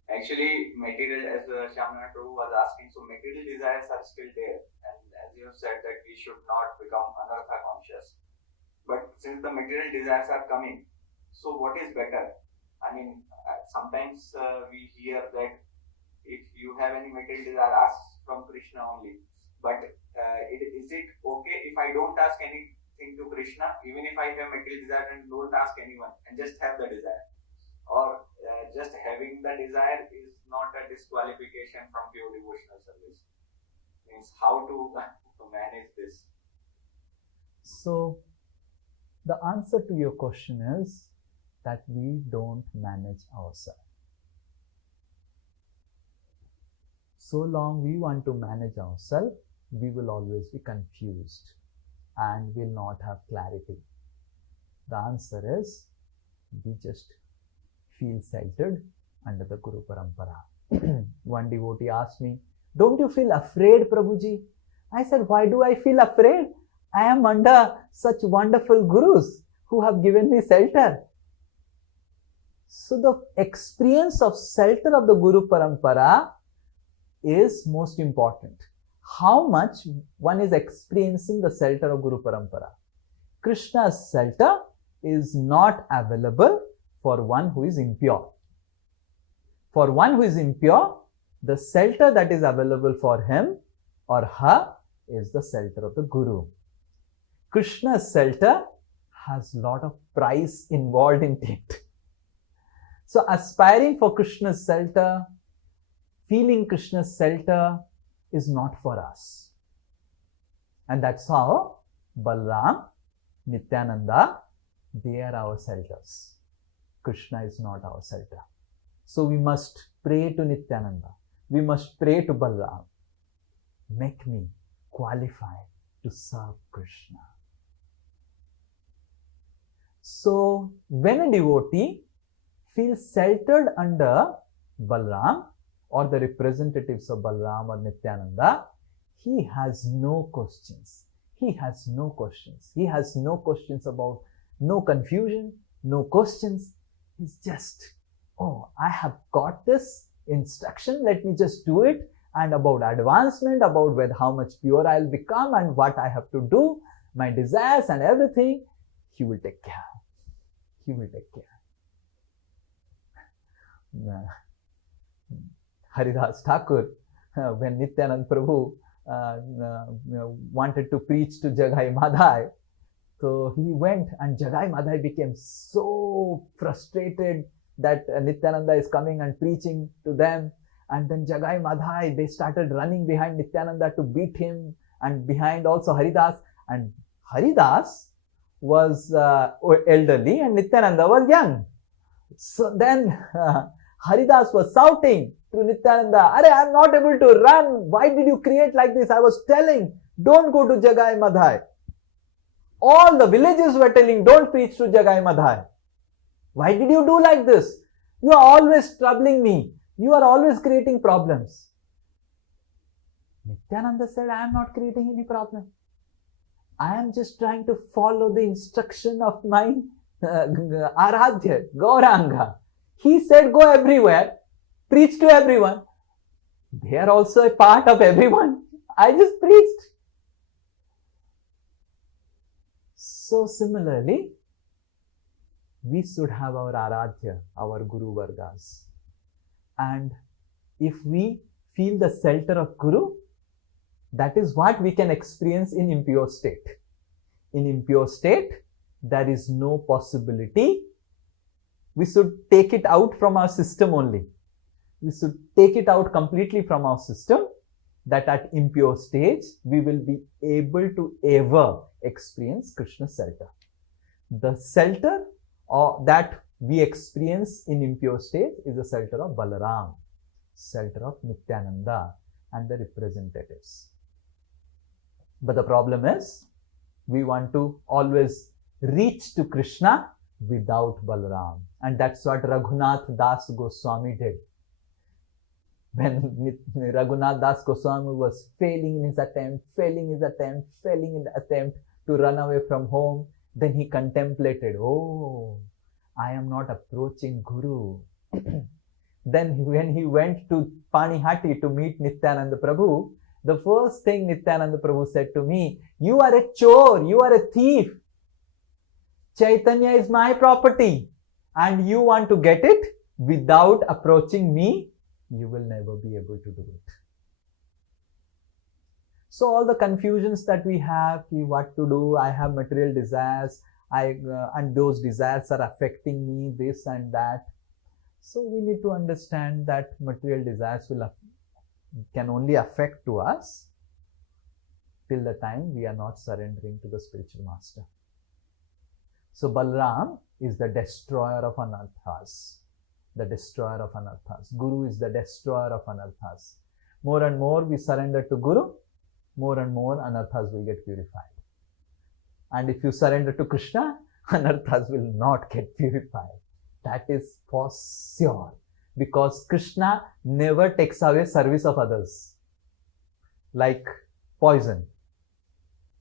Actually, material, as Shyamnath Prabhu was asking, so material desires are still there. And as you have said that we should not become anartha conscious. But since the material desires are coming, so what is better? I mean, sometimes we hear that if you have any material desire, ask from Krishna only. But is it okay if I don't ask anything to Krishna, even if I have material desire and don't ask anyone and just have the desire? Or just having the desire is not a disqualification from pure devotional service? Means how to manage this? So, the answer to your question is that we don't manage ourselves. So long we want to manage ourselves, we will always be confused and will not have clarity. The answer is we just feel sheltered under the Guru Parampara. One devotee asked me, "Don't you feel afraid, Prabhuji?" I said, "Why do I feel afraid? I am under such wonderful gurus who have given me shelter." So the experience of shelter of the Guru Parampara is most important. How much one is experiencing the shelter of Guru Parampara. Krishna's shelter is not available for one who is impure. For one who is impure, the shelter that is available for him or her is the shelter of the Guru. Krishna's shelter has a lot of price involved in it. So aspiring for Krishna's shelter, feeling Krishna's shelter is not for us. And that's how Balram, Nityananda, they are our shelters. Krishna is not our shelter. So we must pray to Nityananda. We must pray to Balram. Make me qualified to serve Krishna. So when a devotee feels sheltered under Balram or the representatives of Balram or Nityananda, he has no questions. He has no questions. He has no questions about, no confusion, no questions. He's just, oh, I have got this instruction, let me just do it. And about advancement, about how much pure I'll become and what I have to do, my desires and everything, he will take care. He will take care. Haridas Thakur, when Nityanand Prabhu wanted to preach to Jagai Madhai, so he went and Jagai Madhai became so frustrated that Nityananda is coming and preaching to them. And then Jagai Madhai, they started running behind Nityananda to beat him, and behind also Haridas. And Haridas was elderly and Nityananda was young. So then Haridas was shouting to Nityananda, "Are, I am not able to run. Why did you create like this? I was telling, don't go to Jagai Madhai. All the villages were telling, don't preach to Jagai Madhai. Why did you do like this? You are always troubling me. You are always creating problems." Nityananda said, "I am not creating any problem. I am just trying to follow the instruction of my Aradhya, Gauranga. He said, go everywhere, preach to everyone. They are also a part of everyone. I just preached." So similarly, we should have our Aradhya, our Guru Vargas. And if we feel the shelter of Guru, that is what we can experience in impure state. In impure state, there is no possibility. We should take it out from our system only. we should take it out completely from our system, that at impure stage, we will be able to ever experience Krishna's shelter. The shelter that we experience in impure state is the shelter of Balaram, shelter of Nityananda and the representatives. But the problem is, we want to always reach to Krishna without Balaram. And that's what Raghunath Das Goswami did. When Raghunath Das Goswami was failing in his attempt to run away from home, then he contemplated, oh, I am not approaching Guru. Then when he went to Panihati to meet Nityananda Prabhu, the first thing Nityananda Prabhu said to me, you are a chore, you are a thief. Chaitanya is my property and you want to get it without approaching me, you will never be able to do it. So all the confusions that we have, what to do, I have material desires, and those desires are affecting me, this and that. So we need to understand that material desires can only affect to us till the time we are not surrendering to the spiritual master. So Balaram is the destroyer of anarthas. The destroyer of anarthas. Guru is the destroyer of anarthas. More and more we surrender to Guru, more and more anarthas will get purified. And if you surrender to Krishna, anarthas will not get purified. That is for sure. Because Krishna never takes away service of others. Like poison.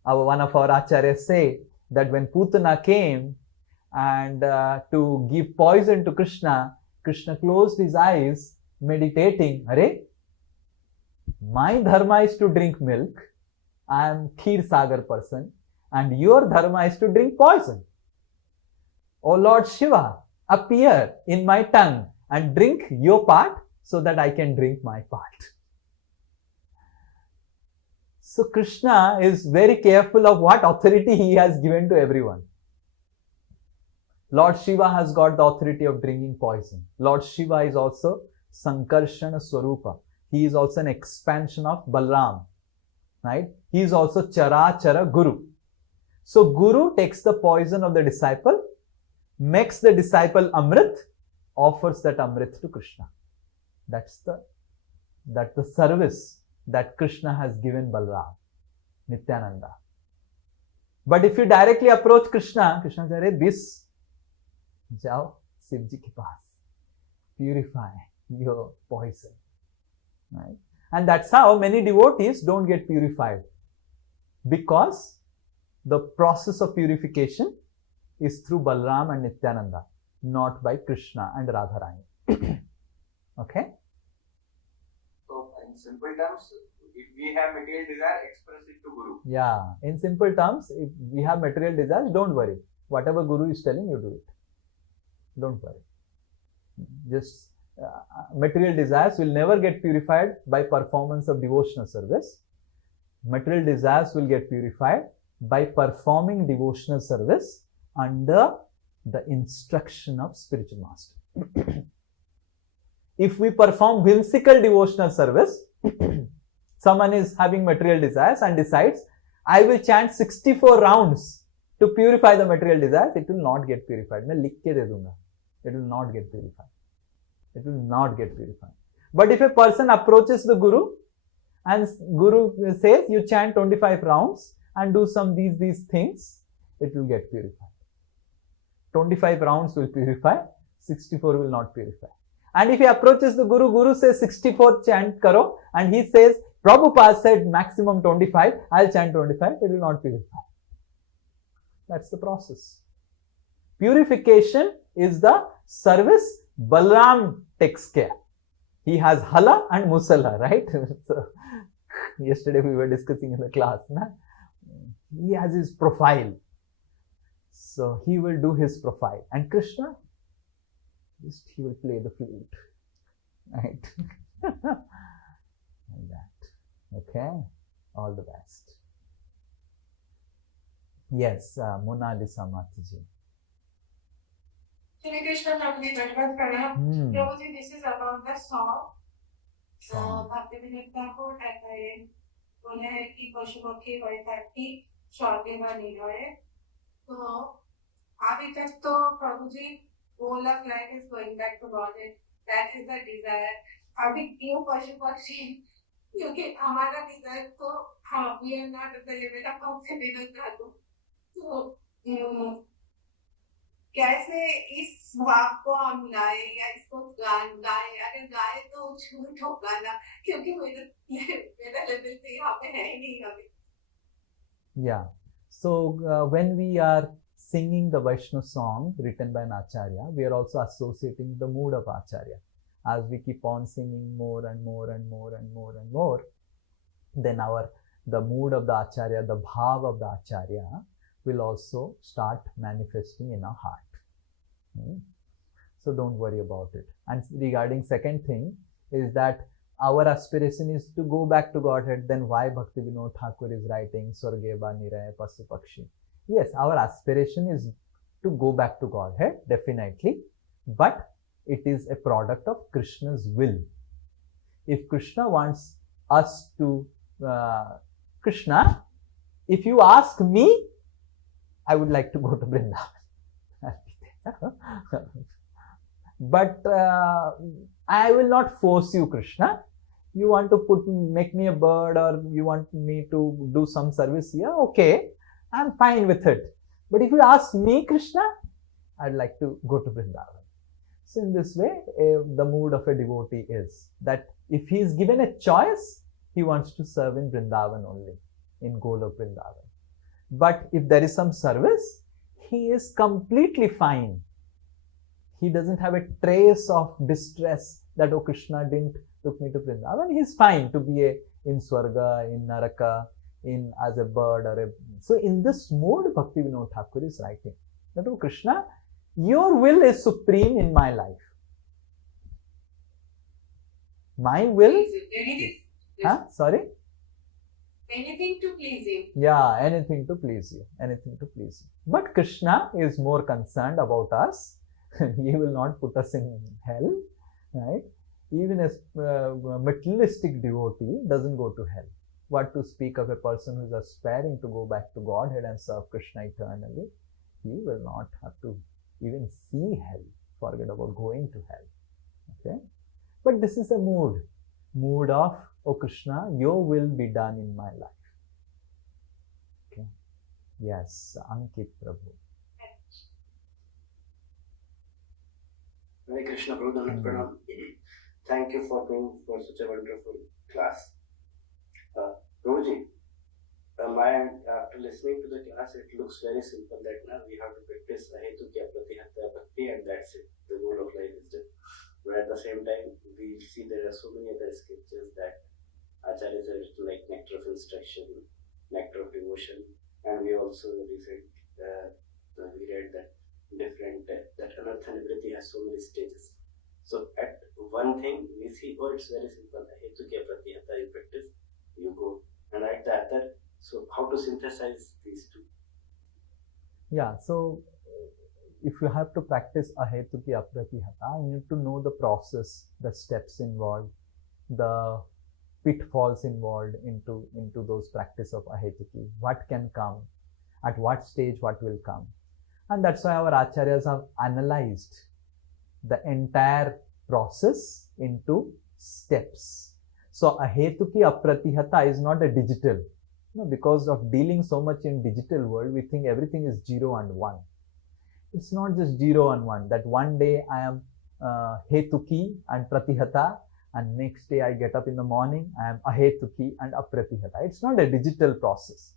One of our acharyas say that when Putana came and to give poison to Krishna, Krishna closed his eyes, meditating. Arey, my dharma is to drink milk. I am Kheer Sagar person. And your dharma is to drink poison. O Lord Shiva, appear in my tongue and drink your part so that I can drink my part. So Krishna is very careful of what authority he has given to everyone. Lord Shiva has got the authority of drinking poison. Lord Shiva is also Sankarshana Swarupa. He is also an expansion of Balaram. Right? He is also Charachara Guru. So Guru takes the poison of the disciple, makes the disciple Amrit, offers that Amrit to Krishna. That's the service that Krishna has given Balaram, Nityananda. But if you directly approach Krishna, Krishna says, this, jao Shivji ke paas, purify your poison. Right? And that's how many devotees don't get purified. Because the process of purification is through Balaram and Nityananda, not by Krishna and Radharani. Okay? So, in simple terms, if we have material desire, express it to Guru. Yeah, in simple terms, if we have material desires, don't worry. Whatever Guru is telling you, do it. Don't worry. Just material desires will never get purified by performance of devotional service. Material desires will get purified by performing devotional service under the instruction of spiritual master. If we perform whimsical devotional service, someone is having material desires and decides, I will chant 64 rounds to purify the material desires, it will not get purified. मैं लिख के दे दूंगा. It will not get purified. It will not get purified. But if a person approaches the Guru and Guru says, you chant 25 rounds and do some these things, it will get purified. 25 rounds will purify, 64 will not purify. And if he approaches the Guru, Guru says 64 chant karo, and he says, Prabhupada said maximum 25, I'll chant 25, it will not purify. That's the process. Purification is the service Balaram takes care. He has Hala and Musala, right? So, yesterday we were discussing in the class. Na? He has his profile. So he will do his profile. And Krishna, just he will play the flute. Right? Like that. Okay? All the best. Yes, Mona Lisa Mataji. Shri Krishna Prabhuji, Bhagavad Pranam. Prabhuji, this is about the song. Bhakti Vinod Thakur and बोले है कि पशु पक्षी हरे थकी स्वर्गे व निलये तो अभी तक तो प्रभु जी whole of life is going back to God and that is the desire अभी क्यों पशु पक्षी क्योंकि हमारा desire तो हाँ we are not at the level of Bhakti Vinod Thakur तो कैसे इस भाव को हम लाए या इसको गाए अगर गाए तो झूठ होगा ना क्योंकि मेरा लेवल पे यहाँ पे है ही नहीं अभी Yeah. So when we are singing the Vaishnav song written by an Acharya, we are also associating the mood of Acharya. As we keep on singing more and more and more and more and more, then the mood of the Acharya, the bhav of the Acharya will also start manifesting in our heart. So don't worry about it. And regarding second thing is that our aspiration is to go back to Godhead. Then why Bhakti Vinod Thakur is writing Swargeva Niraya Pasu Pakshi? Yes, our aspiration is to go back to Godhead, definitely. But it is a product of Krishna's will. If Krishna wants us to, Krishna, if you ask me, I would like to go to Vrindavan. But I will not force you, Krishna. You want to make me a bird or you want me to do some service here? Okay, I'm fine with it. But if you ask me, Krishna, I'd like to go to Vrindavan. So in this way, the mood of a devotee is that if he is given a choice, he wants to serve in Vrindavan only, in Golok Vrindavan. But if there is some service, he is completely fine. He doesn't have a trace of distress that, oh, Krishna didn't took me to Vrindavan. He's fine to be in Swarga, in Naraka, as a bird or a... So in this mode, Bhakti Vinod Thakur is writing that, oh, Krishna, your will is supreme in my life. My will... Sorry? Anything to please him. Yeah, anything to please you. Anything to please you. But Krishna is more concerned about us. He will not put us in hell, right? Even a materialistic devotee doesn't go to hell. What to speak of a person who is aspiring to go back to Godhead and serve Krishna eternally? He will not have to even see hell. Forget about going to hell. Okay? But this is a mood of, oh Krishna, your will be done in my life. Okay? Yes, Ankit Prabhu. Hare Krishna Prabhu, Pranam. Thank you for such a wonderful class. Prabhuji, after listening to the class, it looks very simple that now we have to practice Ahetukya Pratihata Bhakti and that's it. The goal of life is done. But at the same time, we see there are so many other scriptures that Acharyas have written like Nectar of Instruction, Nectar of Devotion, and we also we read that that Anartha Nivriti has so many stages. So at one thing we see, oh, it's very simple. Ahetukya Pratihata, you practice, you go. And at the other, so how to synthesize these two? Yeah, so if you have to practice Ahetukya Pratihata, you need to know the process, the steps involved, the pitfalls involved into those practice of Ahetuki. What can come, at what stage what will come. And that's why our Acharyas have analyzed the entire process into steps. So Ahetuki Apratihata is not a digital. Because of dealing so much in digital world, we think everything is 0 and 1. It's not just 0 and 1, that one day I am Hetuki and Pratihata and next day I get up in the morning, I am Ahetuki and Apratihata. It's not a digital process.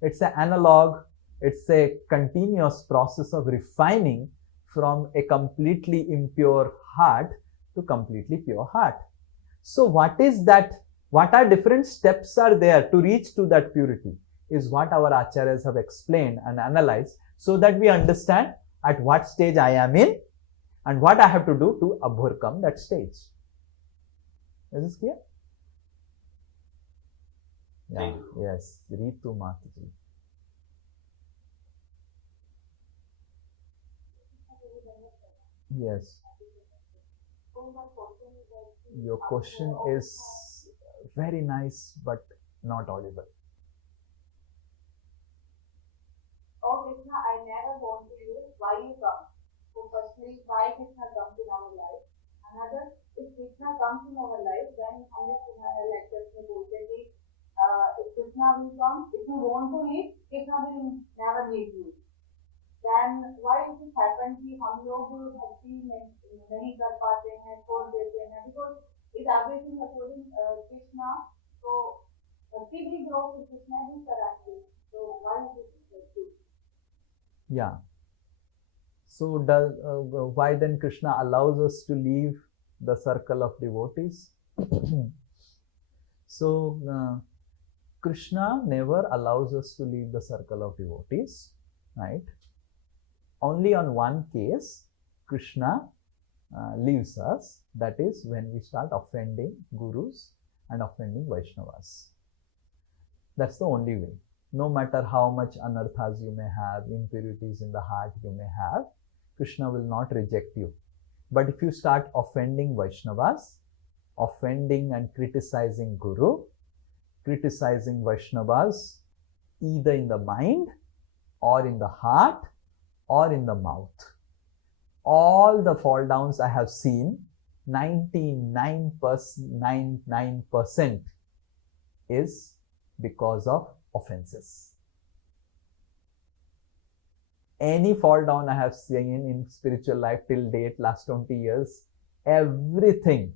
It's an analog, it's a continuous process of refining from a completely impure heart to completely pure heart. So what is that? What are different steps are there to reach to that purity is what our Acharyas have explained and analyzed so that we understand at what stage I am in and what I have to do to overcome that stage. Is this clear? Yeah. Yes. Ritu Mataji. Yes. So my question is that Your question is very nice but not audible. oh Krishna, I never want to use why you come. So firstly, why Krishna comes in our life. Another, if Krishna comes in our life, then हमें तुम्हारे lectures में बोलते हैं कि if Krishna will come, if you want to leave, Krishna will never leave you. Then why it is happen कि हम लोग भक्ति नहीं कर पाते हैं, छोड़ देते हैं, because it everything according Krishna, so भक्ति भी grow to Krishna ही कराएंगे. So why is it like this? Yeah. So why then Krishna allows us to leave the circle of devotees? So Krishna never allows us to leave the circle of devotees, right? Only on one case Krishna leaves us, that is when we start offending gurus and offending Vaishnavas. That's the only way. No matter how much anarthas you may have, impurities in the heart you may have, Krishna will not reject you. But if you start offending Vaishnavas, offending and criticizing Guru, criticizing Vaishnavas either in the mind or in the heart or in the mouth, all the fall downs I have seen, 99% is because of offenses. Any fall down I have seen in spiritual life till date, last 20 years, everything,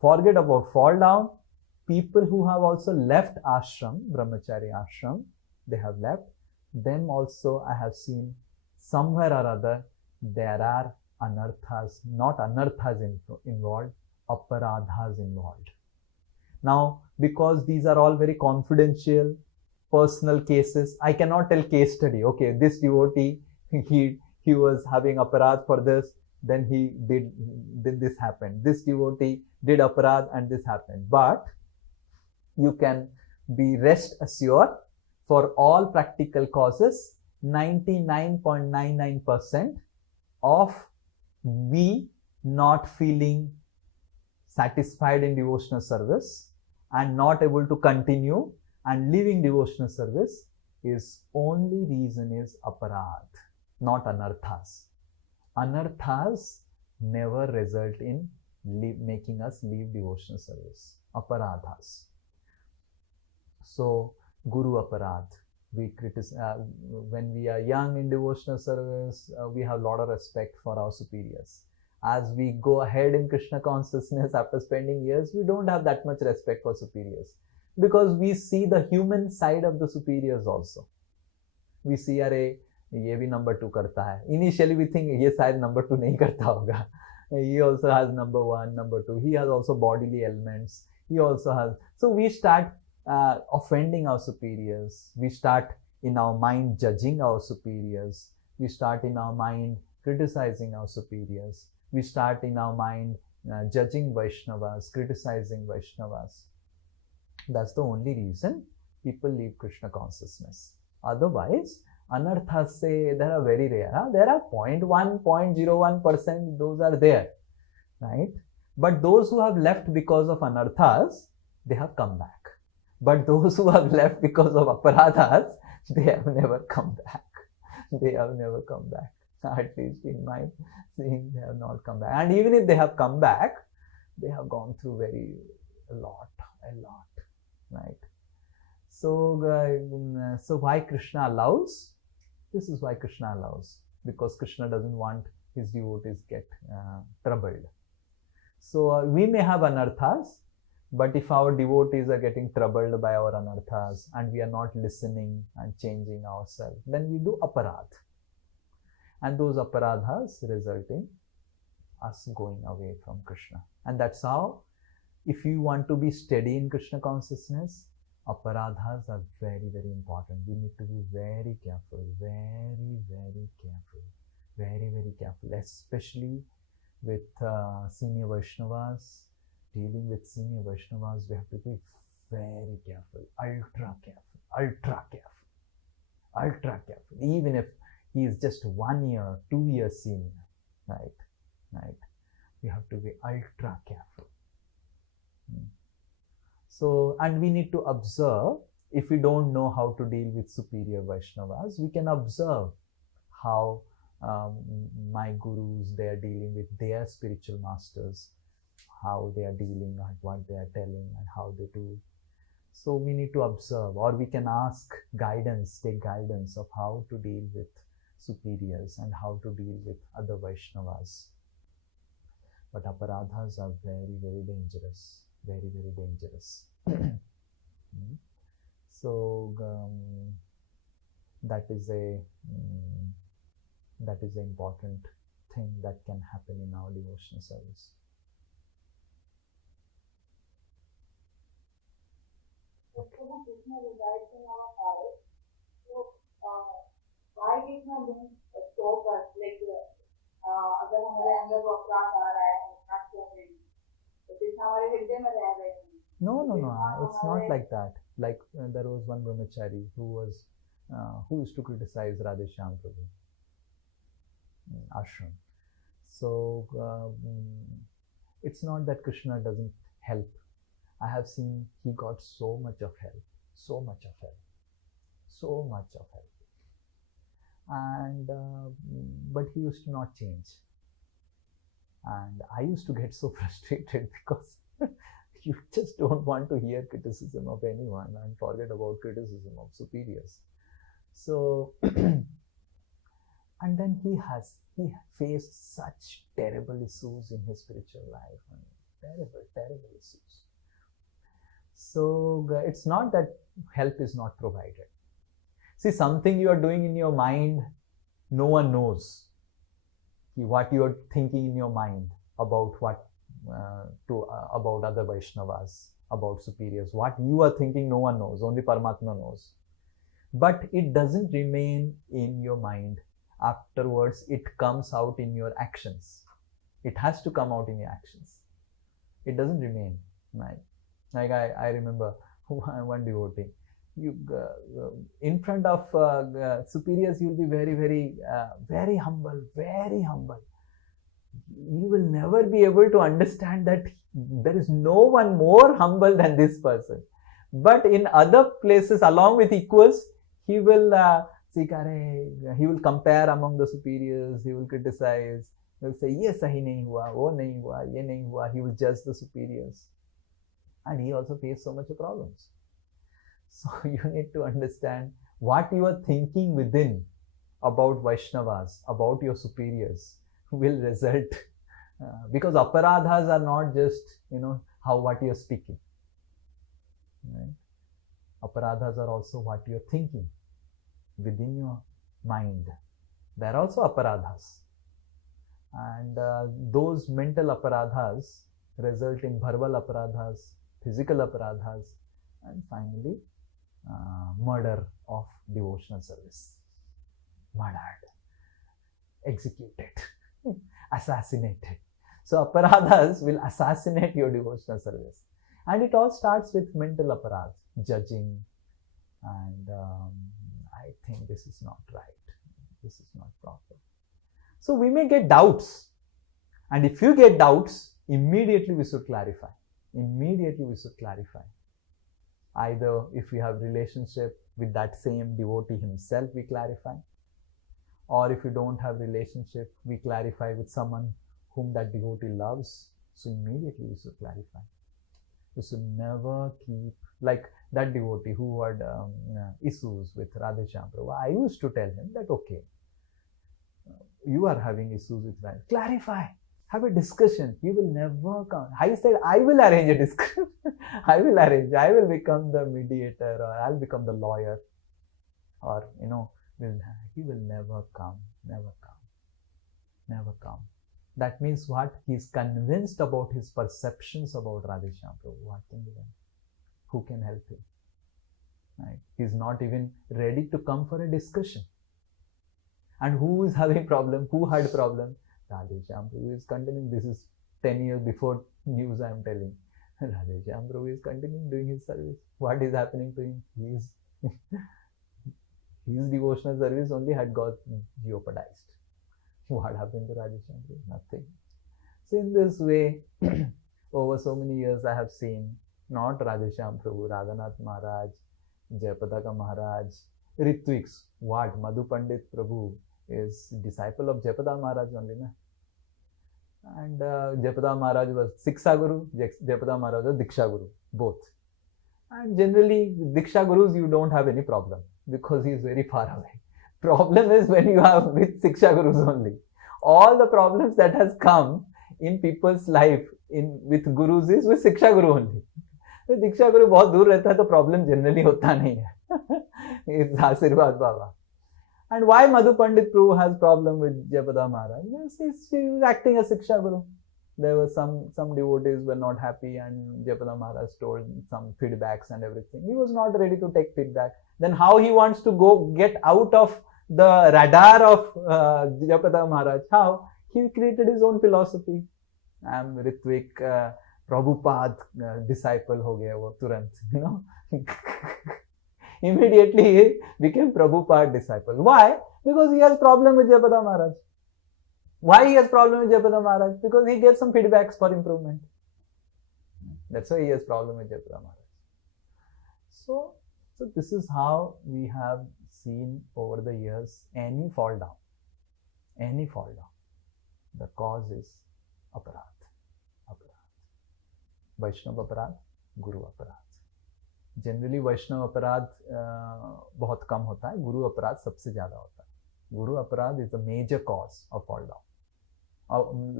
forget about fall down, people who have also left ashram, brahmachari ashram, they have left, them also I have seen somewhere or other there are anarthas, not anarthas involved, aparadhas involved. Now, because these are all very confidential, personal cases, I cannot tell case study. Okay, this devotee, he was having aparadh for this, then this happened. This devotee did aparadh and this happened. But you can be rest assured, for all practical causes, 99.99% of we not feeling satisfied in devotional service and not able to continue and leaving devotional service is only reason is aparadh, not anarthas. Anarthas never result in making us leave devotional service. Aparadhas. So Guru aparadh. We criticize when we are young in devotional service. We have a lot of respect for our superiors. As we go ahead in Krishna consciousness after spending years, we don't have that much respect for superiors because we see the human side of the superiors also. We see, अरे ये भी number 2 करता है. Initially we think ये शायद number 2 नहीं करता होगा. He also has number 1, number 2. He has also bodily ailments. He also has. So we start offending our superiors. We start in our mind judging our superiors. We start in our mind criticizing our superiors. We start in our mind judging Vaishnavas, criticizing Vaishnavas. That's the only reason people leave Krishna consciousness. Otherwise, anarthas say they are very rare. Huh? There are 0.1, 0.01%, those are there, right? But those who have left because of anarthas, they have come back. But those who have left because of aparadhas, they have never come back. They have never come back. At least in my seeing, they have not come back. And even if they have come back, they have gone through a lot, right? So, so why Krishna allows? This is why Krishna allows, because Krishna doesn't want his devotees get troubled. So we may have anarthas, but if our devotees are getting troubled by our anarthas and we are not listening and changing ourselves, then we do aparadh. And those aparadhas result in us going away from Krishna. And that's how, if you want to be steady in Krishna consciousness, aparadhas are very, very important. We need to be very careful, very careful, especially with senior Vaishnavas. Dealing with senior Vaishnavas, we have to be very careful, ultra careful. Even he is just 1 year, 2 years senior, right? Right. We have to be ultra careful. So, and we need to observe. If we don't know how to deal with superior Vaishnavas, we can observe how my gurus, they are dealing with their spiritual masters, how they are dealing and what they are telling and how they do. So we need to observe, or we can ask guidance, take guidance of how to deal with superiors and how to deal with other Vaishnavas. But aparadhas are very, very dangerous, very, very dangerous. So that is an important thing that can happen in our devotional service. Krishna resides in our heart. So, why Krishna didn't stop us? Like, अगर हमारे अंदर वो अपराध आ रहा है, हम क्यों नहीं? तो कृष्ण हमारे हृदय में रह रहे हैं. No, it's not like that. Like there was one brahmachari who used to criticize Radheshyam Prabhu ashram. So it's not that Krishna doesn't help. I have seen he got so much of help, and but he used to not change, and I used to get so frustrated because you just don't want to hear criticism of anyone and forget about criticism of superiors. So and then he faced such terrible issues in his spiritual life, terrible issues. So it's not that help is not provided. See, something you are doing in your mind, no one knows what you are thinking in your mind about about other Vaishnavas, about superiors. What you are thinking, no one knows. Only Paramatma knows. But it doesn't remain in your mind. Afterwards, it comes out in your actions. It has to come out in your actions. It doesn't remain. Right? Like I remember one devotee. In front of superiors, you will be very humble, very humble. You will never be able to understand that there is no one more humble than this person. But in other places, along with equals, he will compare among the superiors. He will criticize. He will say, "Ye sahi nahi hua, wo nahi hua, ye nahi hua." He will judge the superiors, and he also faced so much of problems. So you need to understand what you are thinking within about Vaishnavas, about your superiors, will result because aparadhas are not just what you are speaking. Right? Aparadhas are also what you are thinking within your mind. They are also aparadhas, and those mental aparadhas result in verbal aparadhas, physical aparadhas, and finally murder of devotional service. Murdered, executed, assassinated. So aparadhas will assassinate your devotional service. And it all starts with mental aparadhas, judging, and I think this is not right. This is not proper. So we may get doubts. And if you get doubts, immediately we should clarify. Either if we have relationship with that same devotee himself, we clarify. Or if you don't have relationship, we clarify with someone whom that devotee loves. So immediately we should clarify. We should never keep, like that devotee who had issues with Radheshyam Prabhu. I used to tell him that, okay, you are having issues with Radha. Clarify. Have a discussion. He will never come. I said, I will arrange a discussion. I will become the mediator, or I'll become the lawyer. Or, he will never come. That means what? He's convinced about his perceptions about Radheshyam Prabhu. What can be done? Who can help him? Right? He's not even ready to come for a discussion. And who is having problem? Who had problem? Radheshyam Prabhu is continuing. This is 10 years before news I am telling. Radheshyam Prabhu is continuing doing his service. What is happening to him? His devotional service only had got jeopardized. What happened to Radheshyam Prabhu? Nothing. So in this way, over so many years I have seen not Radheshyam Prabhu, Radhanath Maharaj, Jayapataka Maharaj, Ritwiks. What? Madhu Pandit Prabhu is disciple of Jayapada Maharaj only, na? And Jayapada Maharaj was Siksha Guru, Jayapada Maharaj was Diksha Guru, both. And generally, Diksha Gurus, you don't have any problem because he is very far away. Problem is when you have with Siksha Gurus only. All the problems that has come in people's life with Gurus is with Siksha Guru only. तो दीक्षा गुरु बहुत दूर रहता है तो problem generally होता नहीं है. It's आशीर्वाद बाबा. And why Madhu Pandit Prabhu has problem with Jayapada Maharaj? Yes, he was acting as Siksha Guru. There were some devotees were not happy and Jayapada Maharaj told some feedbacks and everything. He was not ready to take feedback. Then how he wants to go get out of the radar of Jayapada Maharaj? How? He created his own philosophy. I am Ritvik, Prabhupada disciple ho gaya wo turant, you know. Immediately he became Prabhupada disciple. Why? Because he has problem with Jayapada Maharaj. Why he has problem with Jayapada Maharaj? Because he gave some feedbacks for improvement. That's why he has problem with Jayapada Maharaj. So this is how we have seen over the years any fall down, the cause is aparadh. Vaishnava aparadh, Guru aparadh. Generally Vaishnava aparadh बहुत कम होता है, Guru aparadh सबसे ज़्यादा होता है. Guru aparadh is the major cause of fall down.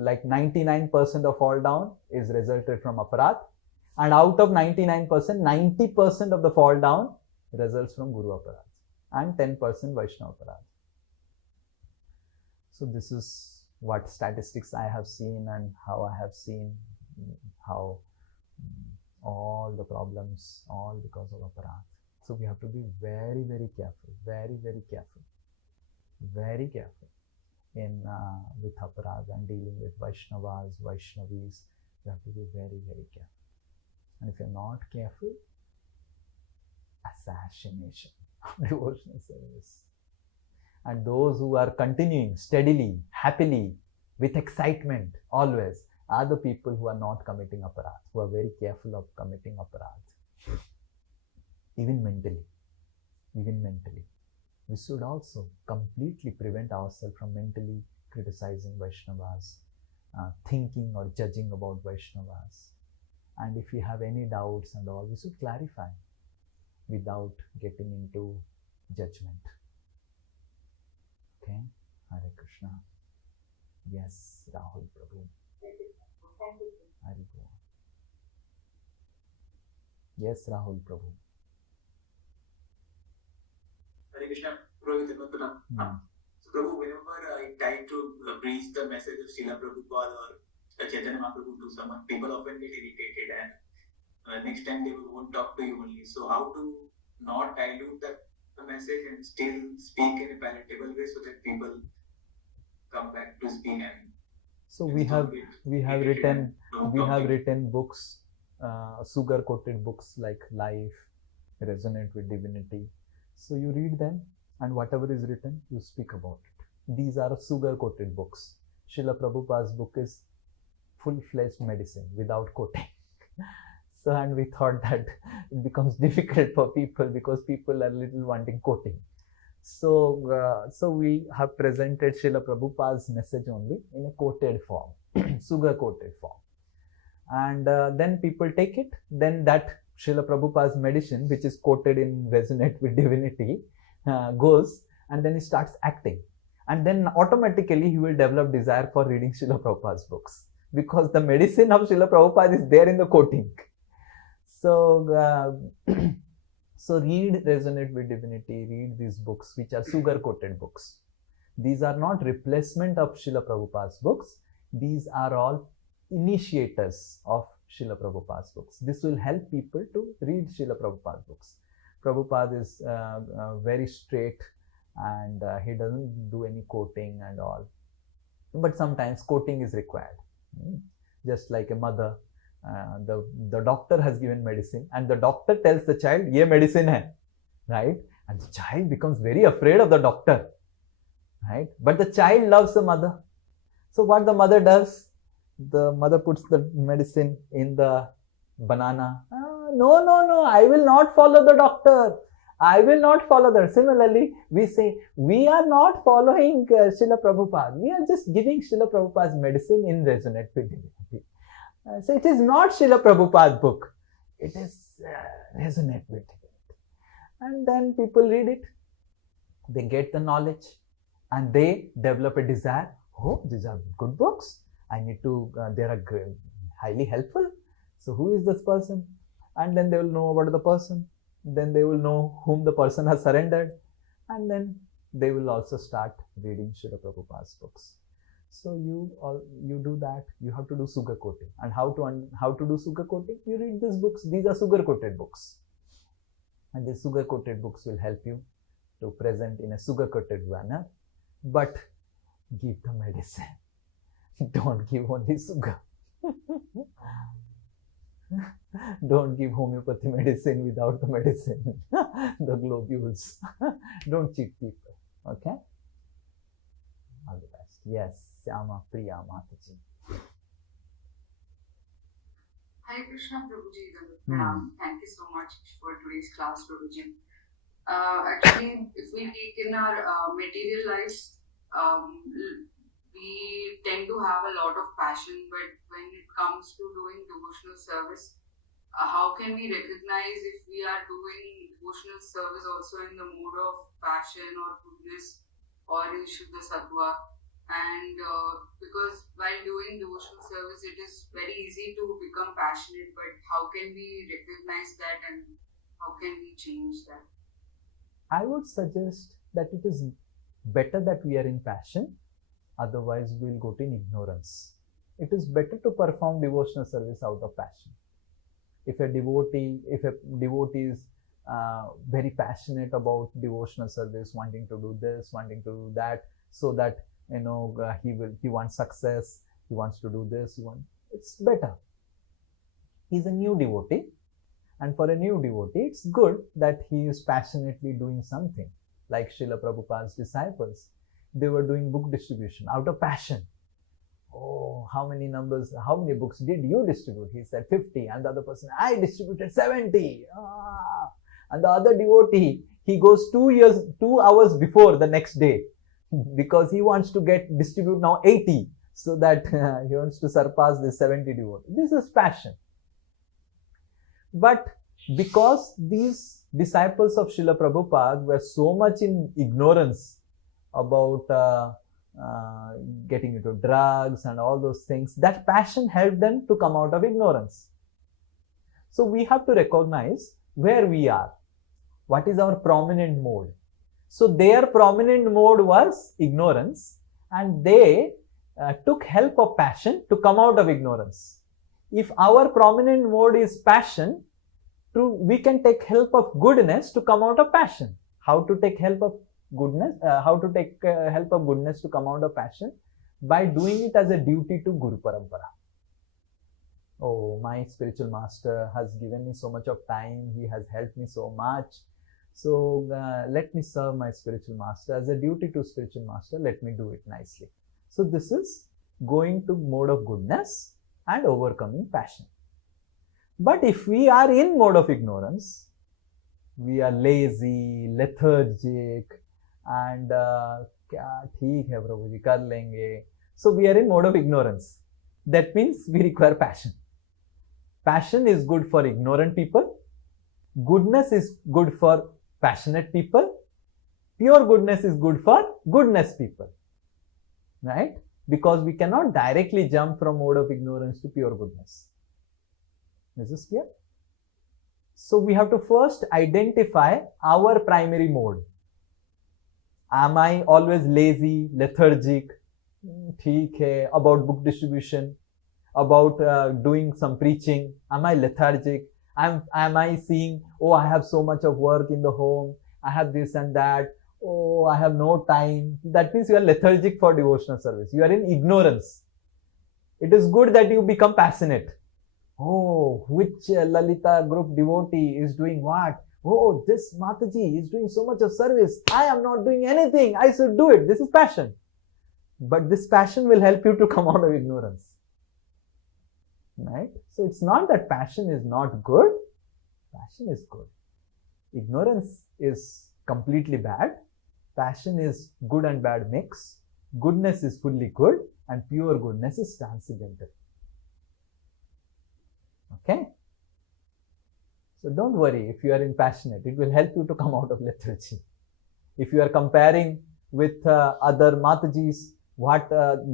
Like 99% of fall down is resulted from aparadh, and out of 99%, 90% of the fall down results from Guru aparadh, and 10% Vaishnava aparadh. So this is what statistics I have seen and how I have seen how all the problems, all because of aparadh. So we have to be very, very careful, very careful in with aparadh and dealing with Vaishnavas, Vaishnavis. You have to be very, very careful. And if you're not careful, assassination of devotional service. And those who are continuing steadily, happily, with excitement, always, are the people who are not committing aparadh, who are very careful of committing aparadh. Even mentally. We should also completely prevent ourselves from mentally criticizing Vaishnavas, thinking or judging about Vaishnavas. And if we have any doubts and all, we should clarify without getting into judgment. Okay? Hare Krishna. Yes, Rahul Prabhu. Hari Bol. Yes, Rahul Prabhu. Hare Krishna, Prabhu. So Prabhu, whenever I try to preach the message of Srila Prabhupada or Chaitanya Mahaprabhu to someone, people often get irritated and next time they won't talk to you only. So how to not dilute the message and still speak in a palatable way so that people come back to speak and so we have written books, sugar coated books like Life, Resonate with Divinity. So you read them and whatever is written, you speak about it. These are sugar coated books. Srila Prabhupada's book is full-fledged medicine without coating. So and we thought that it becomes difficult for people because people are little wanting coating. So we have presented Srila Prabhupada's message only in a coated form, sugar coated form. And then people take it, then that Srila Prabhupada's medicine, which is coated in Resonate with Divinity, goes and then he starts acting. And then automatically he will develop desire for reading Srila Prabhupada's books because the medicine of Srila Prabhupada is there in the coating. So read Resonate with Divinity, read these books which are sugar-coated books. These are not replacement of Srila Prabhupada's books. These are all initiators of Srila Prabhupada's books. This will help people to read Srila Prabhupada's books. Prabhupada is very straight and he doesn't do any coating and all. But sometimes coating is required. Just like a mother. The doctor has given medicine and the doctor tells the child, ye medicine hai, right? And the child becomes very afraid of the doctor, right? But the child loves the mother. So what the mother does, the mother puts the medicine in the banana. No, I will not follow the doctor. I will not follow that. Similarly, we say, we are not following Srila Prabhupada. We are just giving Srila Prabhupada's medicine in resonance with divinity. So it is not Srila Prabhupada's book. It is resonate with divinity. And then people read it. They get the knowledge. And they develop a desire. Oh, these are good books. I need to, they are highly helpful. So who is this person? And then they will know about the person. Then they will know whom the person has surrendered. And then they will also start reading Srila Prabhupada's books. So you do that. You have to do sugar coating. And how to do sugar coating? You read these books. These are sugar coated books. And these sugar coated books will help you to present in a sugar coated manner. But give the medicine. Don't give only sugar. Don't give homeopathy medicine without the medicine, the globules. Don't cheat people. Okay? All the best. Yes, Syama Priya Mataji. Hare Krishna Prabhuji. Thank you so much for today's class, Prabhuji. Actually, if we take in our material lives, we tend to have a lot of passion, but when it comes to doing devotional service, how can we recognize if we are doing devotional service also in the mode of passion or goodness or in Shuddha Sattva? And because while doing devotional service, it is very easy to become passionate, but how can we recognize that and how can we change that? I would suggest that it is better that we are in passion, otherwise we will go to ignorance. It is better to perform devotional service out of passion. If a devotee is very passionate about devotional service, wanting to do this, wanting to do that, so that he wants success, he wants to do this, it's better. He's a new devotee, and for a new devotee, it's good that he is passionately doing something. Like Srila Prabhupada's disciples, they were doing book distribution out of passion. Oh, how many books did you distribute? He said 50, and the other person, I distributed 70. And the other devotee, he goes 2 hours before the next day, because he wants to distribute now 80, so that he wants to surpass the 70 devotees. This is passion. But because these disciples of Srila Prabhupada were so much in ignorance about getting into drugs and all those things, that passion helped them to come out of ignorance. So we have to recognize where we are. What is our prominent mode? So their prominent mode was ignorance, and they took help of passion to come out of ignorance. If our prominent mode is passion, we can take help of goodness to come out of passion. How to take help of goodness? Help of goodness to come out of passion? By doing it as a duty to Guru Parampara. Oh, my spiritual master has given me so much of time. He has helped me so much. So let me serve my spiritual master. As a duty to spiritual master, let me do it nicely. So this is going to mode of goodness and overcoming passion. But if we are in mode of ignorance, we are lazy, lethargic, and theek hai Prabhu ji, kar lenge. So we are in mode of ignorance. That means we require passion. Passion is good for ignorant people. Goodness is good for passionate people. Pure goodness is good for goodness people. Right? Because we cannot directly jump from mode of ignorance to pure goodness. Is this clear? So we have to first identify our primary mode. Am I always lazy, lethargic, theek hai, about book distribution, about doing some preaching? Am I lethargic? Am I seeing, oh, I have so much of work in the home, I have this and that, oh, I have no time. That means you are lethargic for devotional service. You are in ignorance. It is good that you become passionate. Oh, which Lalita group devotee is doing what? Oh, this Mataji is doing so much of service. I am not doing anything. I should do it. This is passion. But this passion will help you to come out of ignorance. Right? So it's not that passion is not good. Passion is good. Ignorance is completely bad. Passion is good and bad mix. Goodness is fully good and pure goodness is transcendental. Okay? So don't worry if you are impassionate. It will help you to come out of lethargy. If you are comparing with other Matajis, what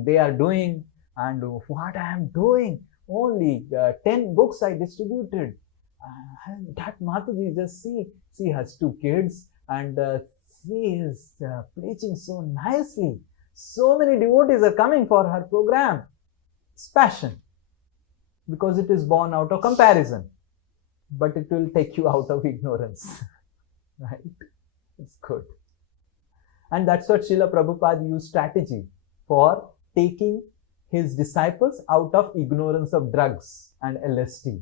they are doing and what I am doing, only 10 books I distributed. That Mataji, just see, she has 2 kids and she is preaching so nicely. So many devotees are coming for her program. It's passion. Because it is born out of comparison. But it will take you out of ignorance. Right? It's good. And that's what Srila Prabhupada used strategy for taking his disciples out of ignorance of drugs and LSD.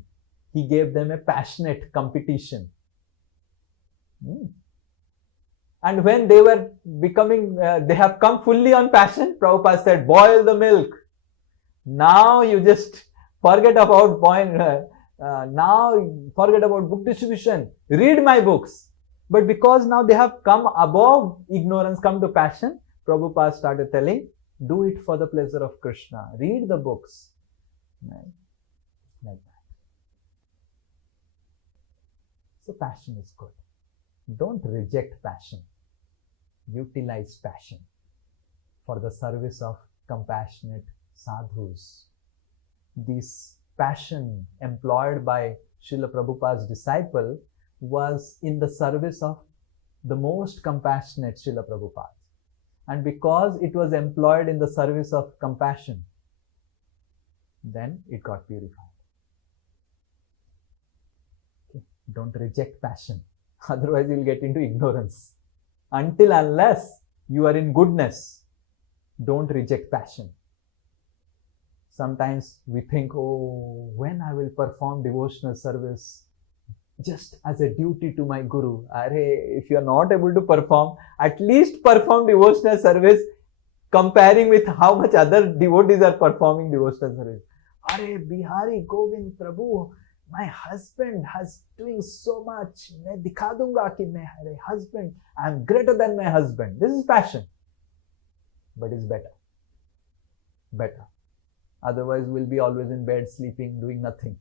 He gave them a passionate competition. And when they were becoming, they have come fully on passion, Prabhupada said, boil the milk. Now you just forget about now forget about book distribution. Read my books. But because now they have come above ignorance, come to passion, Prabhupada started telling, do it for the pleasure of Krishna. Read the books. Right? Like that. So passion is good. Don't reject passion. Utilize passion for the service of compassionate sadhus. This passion employed by Srila Prabhupada's disciple was in the service of the most compassionate Srila Prabhupada. And because it was employed in the service of compassion, then it got purified. Okay. Don't reject passion. Otherwise you will get into ignorance. Until unless you are in goodness, don't reject passion. Sometimes we think, oh, when I will perform devotional service, just as a duty to my Guru. If you are not able to perform, at least perform devotional service comparing with how much other devotees are performing devotional service. Bihari Govind Prabhu, my husband has doing so much. Main dikha dunga ki main husband, I am greater than my husband. This is passion. But it's better. Better. Otherwise, we'll be always in bed, sleeping, doing nothing.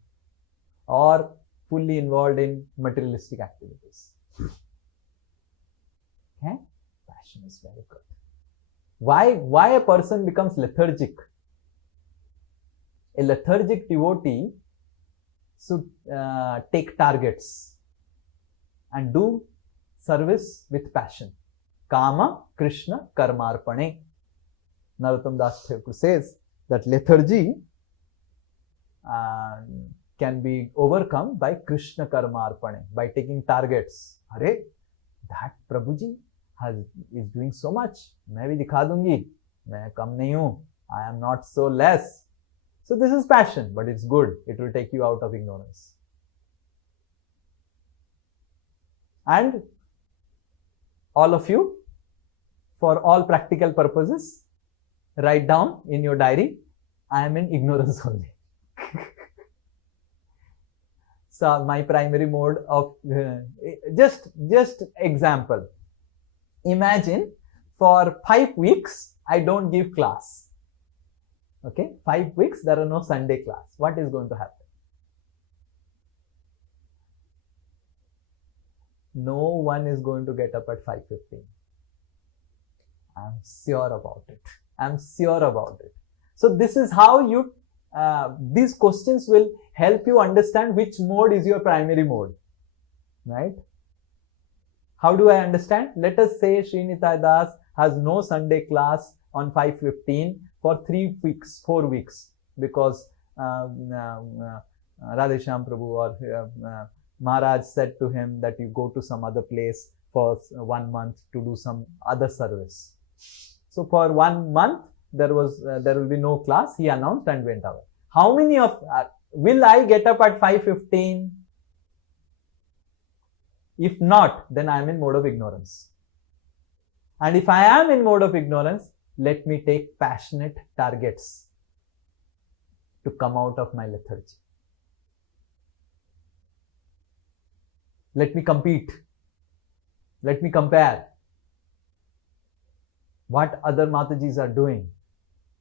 Or fully involved in materialistic activities. Okay? Passion is very good. Why a person becomes lethargic? A lethargic devotee should take targets and do service with passion. Kama Krishna Karmarpane. Narottam Das Thakur says that lethargy can be overcome by Krishna Karmarpane, by taking targets. That Prabhuji is doing so much. मैं भी दिखा दूंगी. मैं कम नहीं हूँ. I am not so less. So this is passion, but it's good. It will take you out of ignorance. And all of you, for all practical purposes, write down in your diary, I am in ignorance only. So my primary mode of, just example. Imagine for 5 weeks, I don't give class. Okay, 5 weeks, there are no Sunday class. What is going to happen? No one is going to get up at 5:15. I'm sure about it. I'm sure about it. So this is how you, these questions will help you understand which mode is your primary mode. Right? How do I understand? Let us say Sri Nitai Das has no Sunday class on 5:15 for 3 weeks, 4 weeks, because Radheshyam Prabhu or Maharaj said to him that you go to some other place for 1 month to do some other service. So for 1 month, there will be no class. He announced and went away. How many of Will I get up at 5:15? If not, then I am in mode of ignorance. And if I am in mode of ignorance, let me take passionate targets to come out of my lethargy. Let me compete. Let me compare what other Matajis are doing,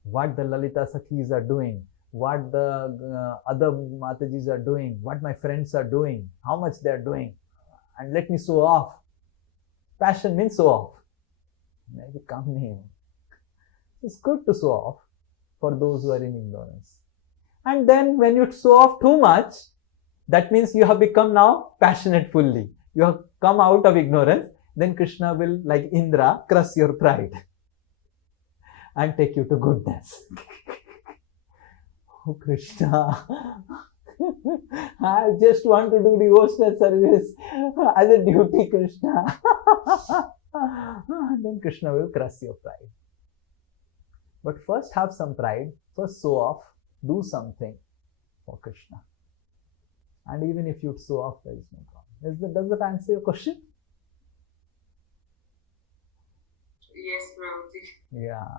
what the Lalita Sakhis are doing, what the other Matajis are doing, what my friends are doing, how much they are doing, and let me show off. Passion means show off. It's good to show off for those who are in ignorance. And then when you show off too much, that means you have become now passionate fully. You have come out of ignorance. Then Krishna will, like Indra, crush your pride and take you to goodness. Oh Krishna, I just want to do devotional service as a duty, Krishna. Then Krishna will crush your pride. But first have some pride, first show off, do something for Krishna. And even if you show off, there is no problem. Does that answer your question? Yes, Prabhuji. Yeah.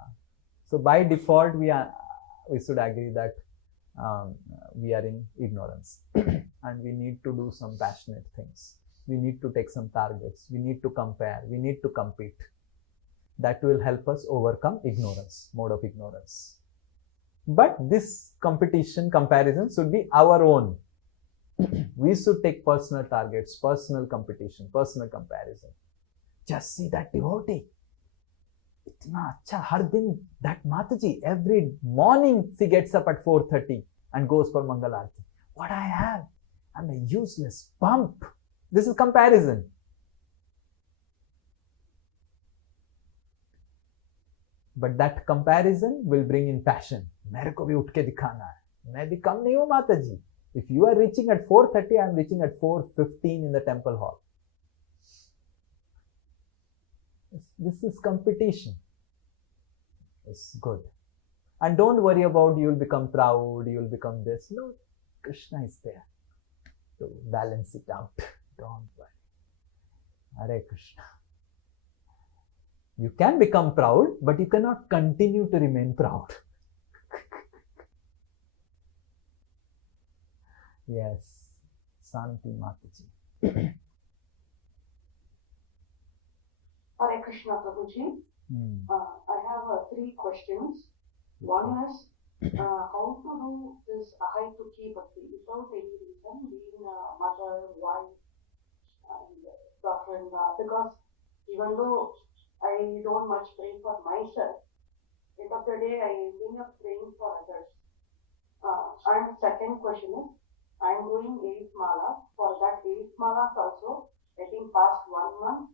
So by default, we should agree that we are in ignorance and we need to do some passionate things. We need to take some targets. We need to compare. We need to compete. That will help us overcome ignorance, mode of ignorance. But this comparison should be our own. We should take personal targets, personal competition, personal comparison. Just see that devotee. Itna acha, har din, that Mataji, every morning she gets up at 4:30 and goes for Mangal Aarti. What I have? I'm a useless bump. This is comparison. But that comparison will bring in passion. मेरे को भी उठ के दिखाना है. मैं भी कम नहीं हूँ माताजी. If you are reaching at 4:30, I am reaching at 4:15 in the temple hall. This is competition. It's good. And don't worry about you will become proud, you will become this. No, Krishna is there to balance it out. Don't worry. Hare Krishna. You can become proud, but you cannot continue to remain proud. Yes, Santi Mataji. Hare Krishna Prabhuji. I have 3 questions. One is how to do this ahai tukhi bhakti without any reason, being a mother, wife, and daughter-in-law. Because even though I don't much pray for myself, end of the day I end up praying for others. And second question is, I'm doing 8 malas. For that 8 malas also, I think past 1 month,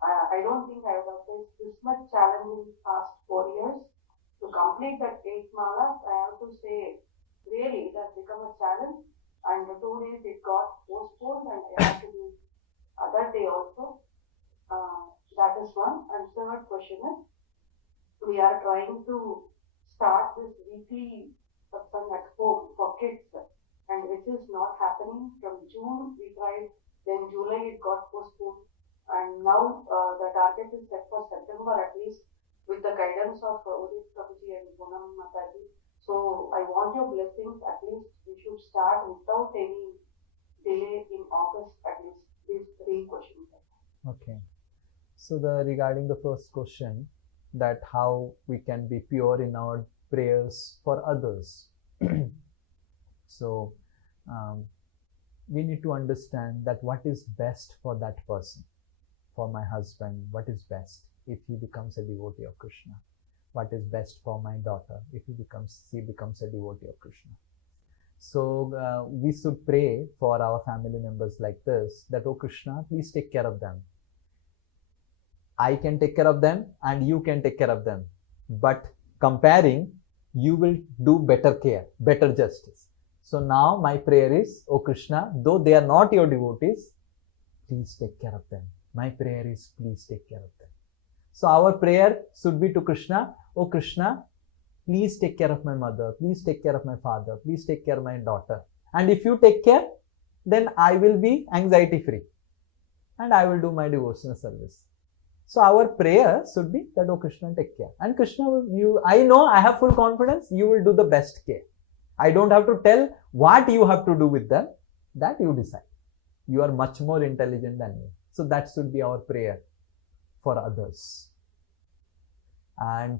I don't think I would have faced this much challenge in the past 4 years. To complete that 8 malas, I have to say, really, it has become a challenge. And the 2 days it got postponed and I had to do other day also. That is one. And third question is, we are trying to start this weekly satsang at home for kids, and which is not happening. From June we tried, then July it got postponed, and now the target is set for September at least, with the guidance of Udit Prabhuji and Poonam Mataji. So I want your blessings. At least we should start without any delay in August. At least these 3 questions. Okay. So regarding the first question, that how we can be pure in our prayers for others. So we need to understand that what is best for that person. For my husband, what is best if he becomes a devotee of Krishna? What is best for my daughter if she becomes a devotee of Krishna? So we should pray for our family members like this, that, oh Krishna, please take care of them. I can take care of them and you can take care of them. But comparing, you will do better care, better justice. So now my prayer is, oh Krishna, though they are not your devotees, please take care of them. My prayer is, please take care of them. So our prayer should be to Krishna, oh Krishna, please take care of my mother, please take care of my father, please take care of my daughter. And if you take care, then I will be anxiety free and I will do my devotional service. So our prayer should be that, oh Krishna, take care. And Krishna, I know, I have full confidence, you will do the best care. I don't have to tell what you have to do with them. That you decide. You are much more intelligent than me. So that should be our prayer for others. And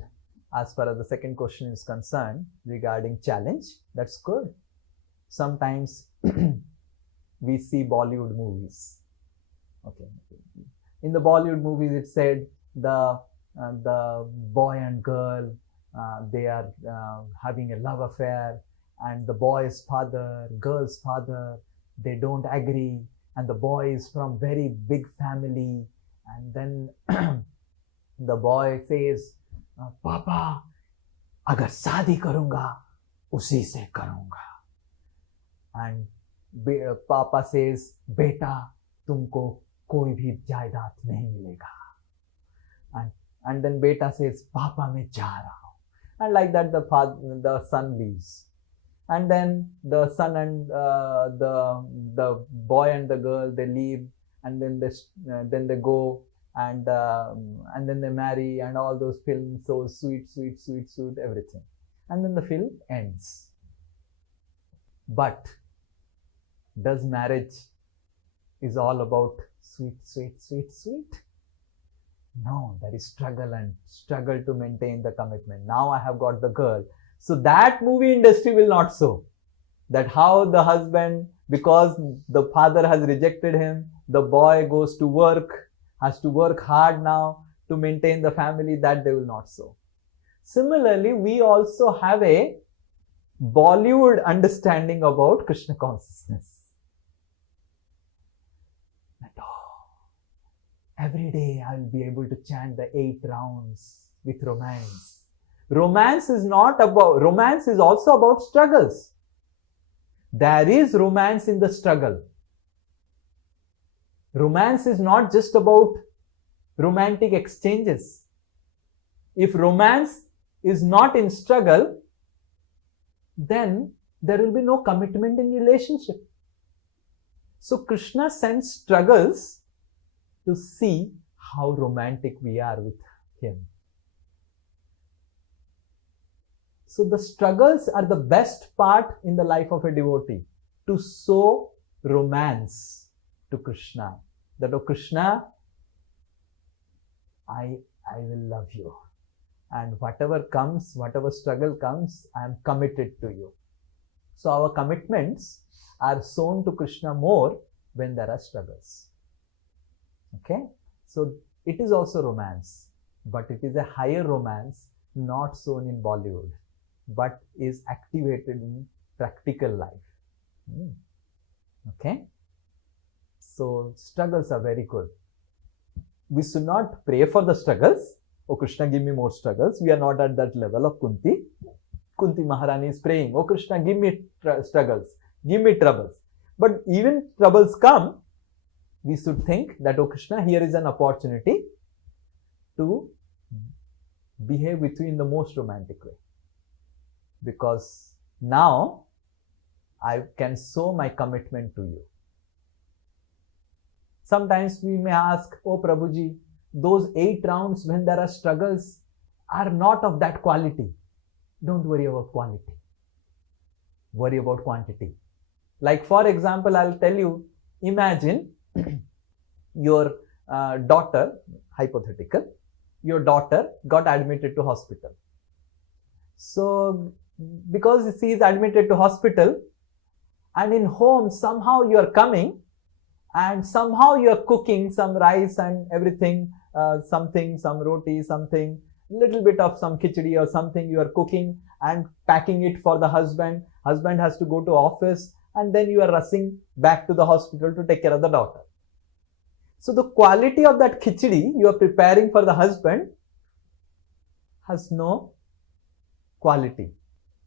as far as the second question is concerned regarding challenge, that's good. Sometimes we see Bollywood movies. Okay. In the Bollywood movies, it said the boy and girl, they are having a love affair, and the boy's father, girl's father, they don't agree, and the boy is from very big family, and then the boy says, Papa, agar शादी करूँगा, उसी से करूँगा. And Papa says, बेटा, तुमको कोई भी जायदाद नहीं मिलेगा. And then beta says, Papa, मैं जा रहा हूँ. And like that, the son leaves. And then the son and the boy and the girl, they leave, and then they go, and then they marry, and all those films, so sweet, everything. And then the film ends. But does marriage is all about sweet? No, there is struggle to maintain the commitment. Now I have got the girl. So that movie industry will not show that how the husband, because the father has rejected him, the boy goes to work, has to work hard now to maintain the family. That they will not show. Similarly, we also have a Bollywood understanding about Krishna consciousness. Every day I will be able to chant the 8 rounds with romance. Romance is also about struggles. There is romance in the struggle. Romance is not just about romantic exchanges. If romance is not in struggle, then there will be no commitment in relationship. So Krishna sends struggles to see how romantic we are with him. So the struggles are the best part in the life of a devotee, to show romance to Krishna. That, oh Krishna, I will love you. And whatever struggle comes, I am committed to you. So our commitments are shown to Krishna more when there are struggles. Okay, so it is also romance, but it is a higher romance not shown in Bollywood, but is activated in practical life. Okay, so struggles are very good. We should not pray for the struggles. Oh Krishna, give me more struggles. We are not at that level of Kunti. Kunti Maharani is praying, oh Krishna, give me struggles, give me troubles. But even troubles come, we should think that, oh Krishna, here is an opportunity to behave with you in the most romantic way. Because now I can show my commitment to you. Sometimes we may ask, oh Prabhuji, those 8 rounds when there are struggles are not of that quality. Don't worry about quality. Worry about quantity. Like for example, I'll tell you, imagine your daughter, hypothetical, your daughter got admitted to hospital. So because she is admitted to hospital, and in home somehow you are coming and somehow you are cooking some rice and everything, some roti, something, little bit of some khichdi or something you are cooking and packing it for the husband. Husband has to go to office, and then you are rushing back to the hospital to take care of the daughter. So the quality of that khichdi you are preparing for the husband has no quality.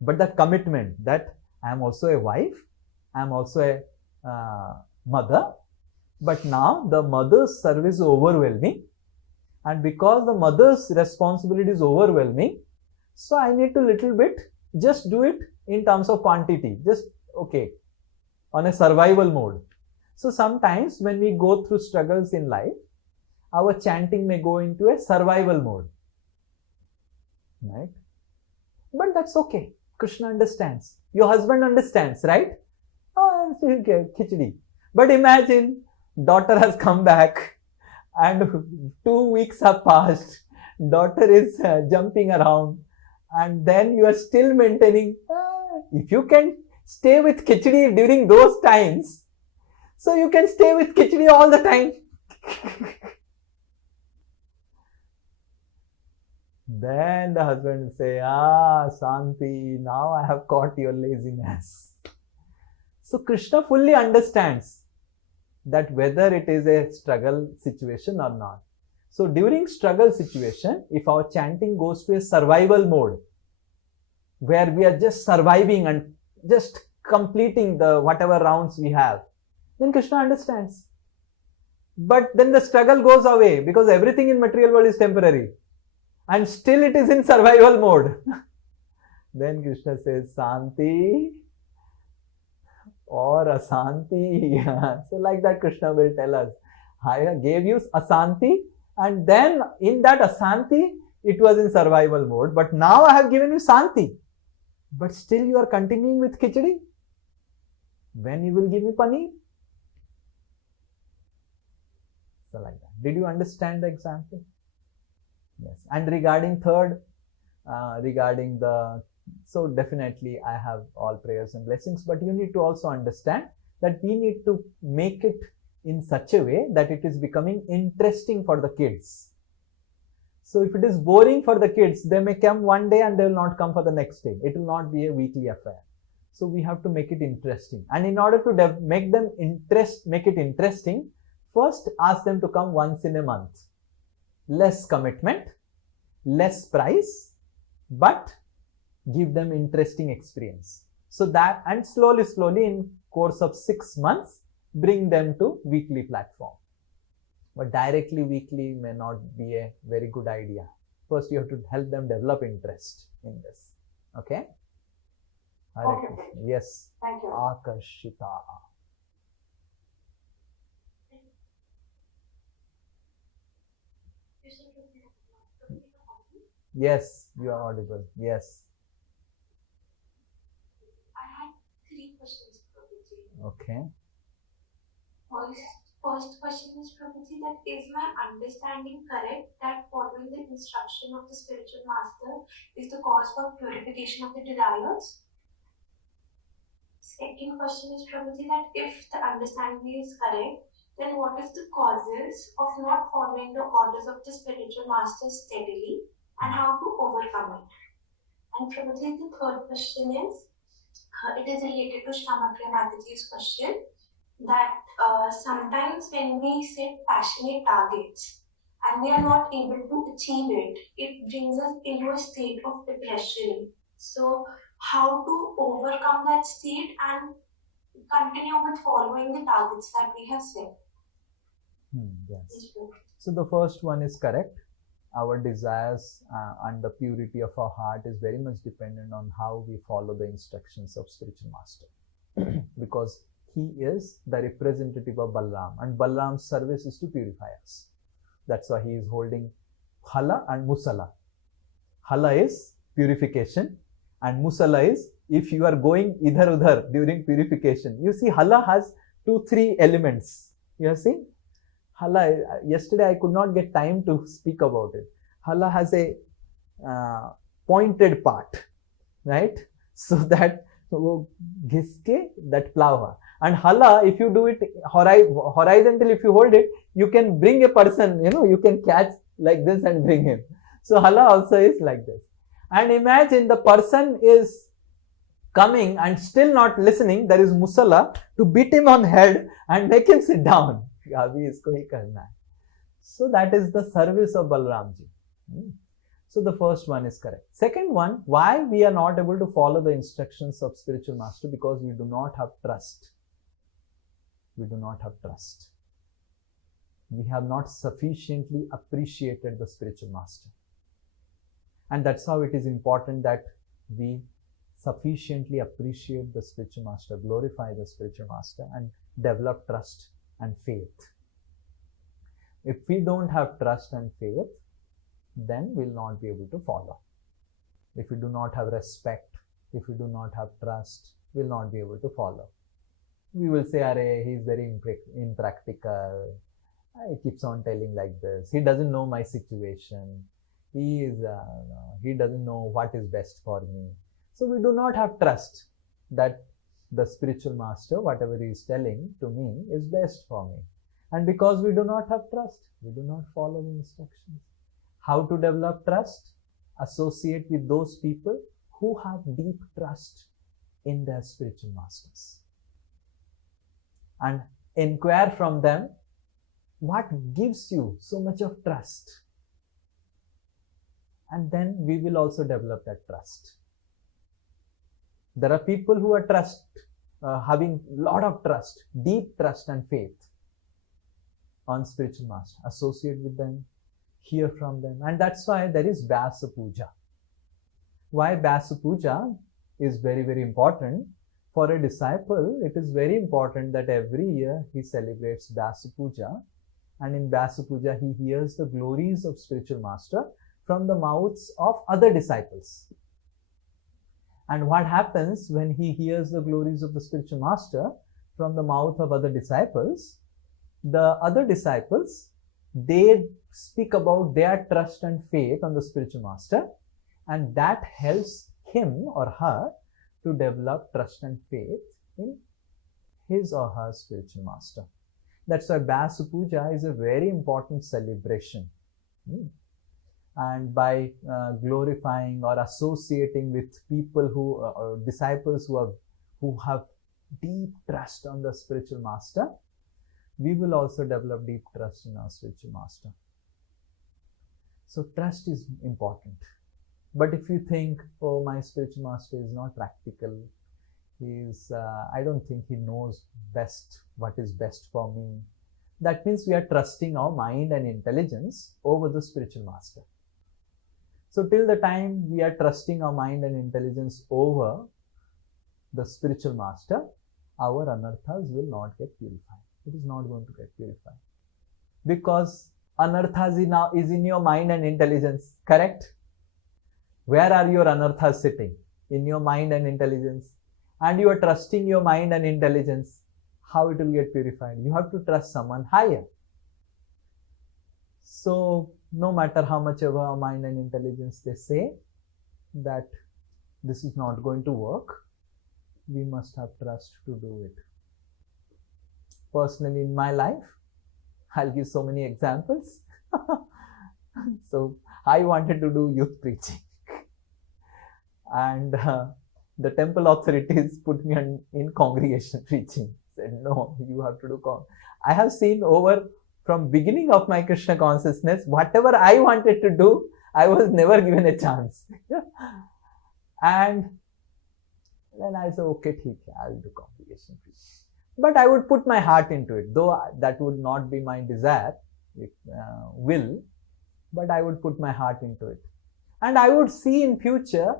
But that commitment that I am also a wife, I am also a mother, but now the mother's service is overwhelming, and because the mother's responsibility is overwhelming, So I need to little bit just do it in terms of quantity, just okay, on a survival mode. So sometimes when we go through struggles in life, our chanting may go into a survival mode, right? But that's okay. Krishna understands. Your husband understands, right? Oh, okay, khichdi. But imagine daughter has come back and 2 weeks have passed. Daughter is jumping around, and then you are still maintaining. If you can stay with khichdi during those times, so you can stay with khichdi all the time. Then the husband will say, Santi, now I have caught your laziness. So Krishna fully understands that whether it is a struggle situation or not. So during struggle situation, if our chanting goes to a survival mode, where we are just surviving and just completing the whatever rounds we have, then Krishna understands. But then the struggle goes away, because everything in material world is temporary. And still it is in survival mode. Then Krishna says, Santi or Asanti. So like that Krishna will tell us, I gave you Asanti, and then in that Asanti, it was in survival mode. But now I have given you Santi. But still you are continuing with khichdi. When you will give me paneer? So like that. Did you understand the example? Yes. And regarding third, so definitely I have all prayers and blessings, but you need to also understand that we need to make it in such a way that it is becoming interesting for the kids. So if it is boring for the kids, they may come one day and they will not come for the next day. It will not be a weekly affair. So we have to make it interesting. And in order to make it interesting, first ask them to come once in a month. Less commitment, less price, but give them interesting experience. So that, and slowly in course of 6 months, bring them to weekly platform. But directly weekly may not be a very good idea. First you have to help them develop interest in this. Okay? Hare Okay. Krishna. Yes. Thank you. Akarshita. Yes, you are audible. Yes. I had 3 questions, Prabhuji. Okay. First question is, Prabhuji, that is my understanding correct that following the instruction of the spiritual master is the cause for purification of the desires? Second question is, Prabhuji, that if the understanding is correct, then what is the causes of not following the orders of the spiritual master steadily, and how to overcome it? And Prabhuji, the third question is, it is related to Shamapriya Mataji's question, that sometimes when we set passionate targets and we are not able to achieve it, it brings us into a state of depression. So how to overcome that state and continue with following the targets that we have set? Yes. So the first one is correct. Our desires and the purity of our heart is very much dependent on how we follow the instructions of spiritual master. Because he is the representative of Balram, and Balram's service is to purify us. That's why he is holding Hala and Musala. Hala is purification, and Musala is if you are going idhar-udhar during purification. You see, Hala has 2-3 elements. You have seen? Hala, yesterday I could not get time to speak about it. Hala has a pointed part, right? So that ghiske, that plow. And Hala, if you do it horizontal, if you hold it, you can bring a person, you can catch like this and bring him. So Hala also is like this. And imagine the person is coming and still not listening. There is Musala to beat him on head and make him sit down. So that is the service of Balramji. So the first one is correct. Second one, why we are not able to follow the instructions of spiritual master? Because we do not have trust. We do not have trust. We have not sufficiently appreciated the spiritual master. And that's how it is important that we sufficiently appreciate the spiritual master, glorify the spiritual master, and develop trust and faith. If we don't have trust and faith, then we'll not be able to follow. If we do not have respect, if we do not have trust, we'll not be able to follow. We will say, "Arey, he's very impractical. He keeps on telling like this. He doesn't know my situation. He doesn't know what is best for me." So we do not have trust that the spiritual master, whatever he is telling to me, is best for me. And because we do not have trust, we do not follow the instructions. How to develop trust? Associate with those people who have deep trust in their spiritual masters. And inquire from them, what gives you so much of trust? And then we will also develop that trust. There are people who are having a lot of trust, deep trust and faith on spiritual master. Associate with them, hear from them. And that's why there is Vyasa Puja. Why Vyasa Puja is very, very important? For a disciple, it is very important that every year he celebrates Vyasa Puja. And in Vyasa Puja, he hears the glories of spiritual master from the mouths of other disciples. And what happens when he hears the glories of the spiritual master from the mouth of other disciples? The other disciples, they speak about their trust and faith on the spiritual master, and that helps him or her to develop trust and faith in his or her spiritual master. That's why Vyasa Puja is a very important celebration. And by glorifying or associating with people disciples who have deep trust on the spiritual master, we will also develop deep trust in our spiritual master. So trust is important. But if you think, "Oh, my spiritual master is not practical, I don't think he knows best what is best for me," that means we are trusting our mind and intelligence over the spiritual master. So till the time we are trusting our mind and intelligence over the spiritual master, our anarthas will not get purified. It is not going to get purified. Because anarthas is in your mind and intelligence, correct? Where are your anarthas sitting? In your mind and intelligence. And you are trusting your mind and intelligence. How it will get purified? You have to trust someone higher. So no matter how much of our mind and intelligence they say that this is not going to work, we must have trust to do it. Personally, in my life, I'll give so many examples. So I wanted to do youth preaching. And the temple authorities put me in congregation preaching. Said, "No, you have to do I have seen from beginning of my Krishna consciousness, whatever I wanted to do, I was never given a chance." And then I said, "Okay, I'll do congregation preaching." But I would put my heart into it, though that would not be my desire, will, but I would put my heart into it. And I would see in future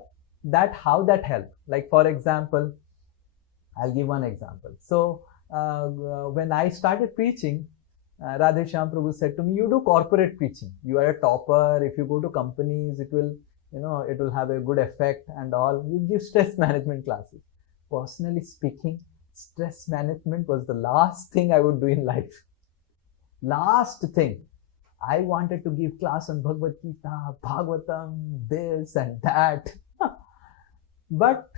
that how that helped. Like for example, I'll give one example. So when I started preaching, Radhe Shyam Prabhu said to me, "You do corporate preaching. You are a topper. If you go to companies, it will have a good effect and all. You give stress management classes." Personally speaking, stress management was the last thing I would do in life. Last thing. I wanted to give class on Bhagavad Gita, Bhagavatam, this and that. But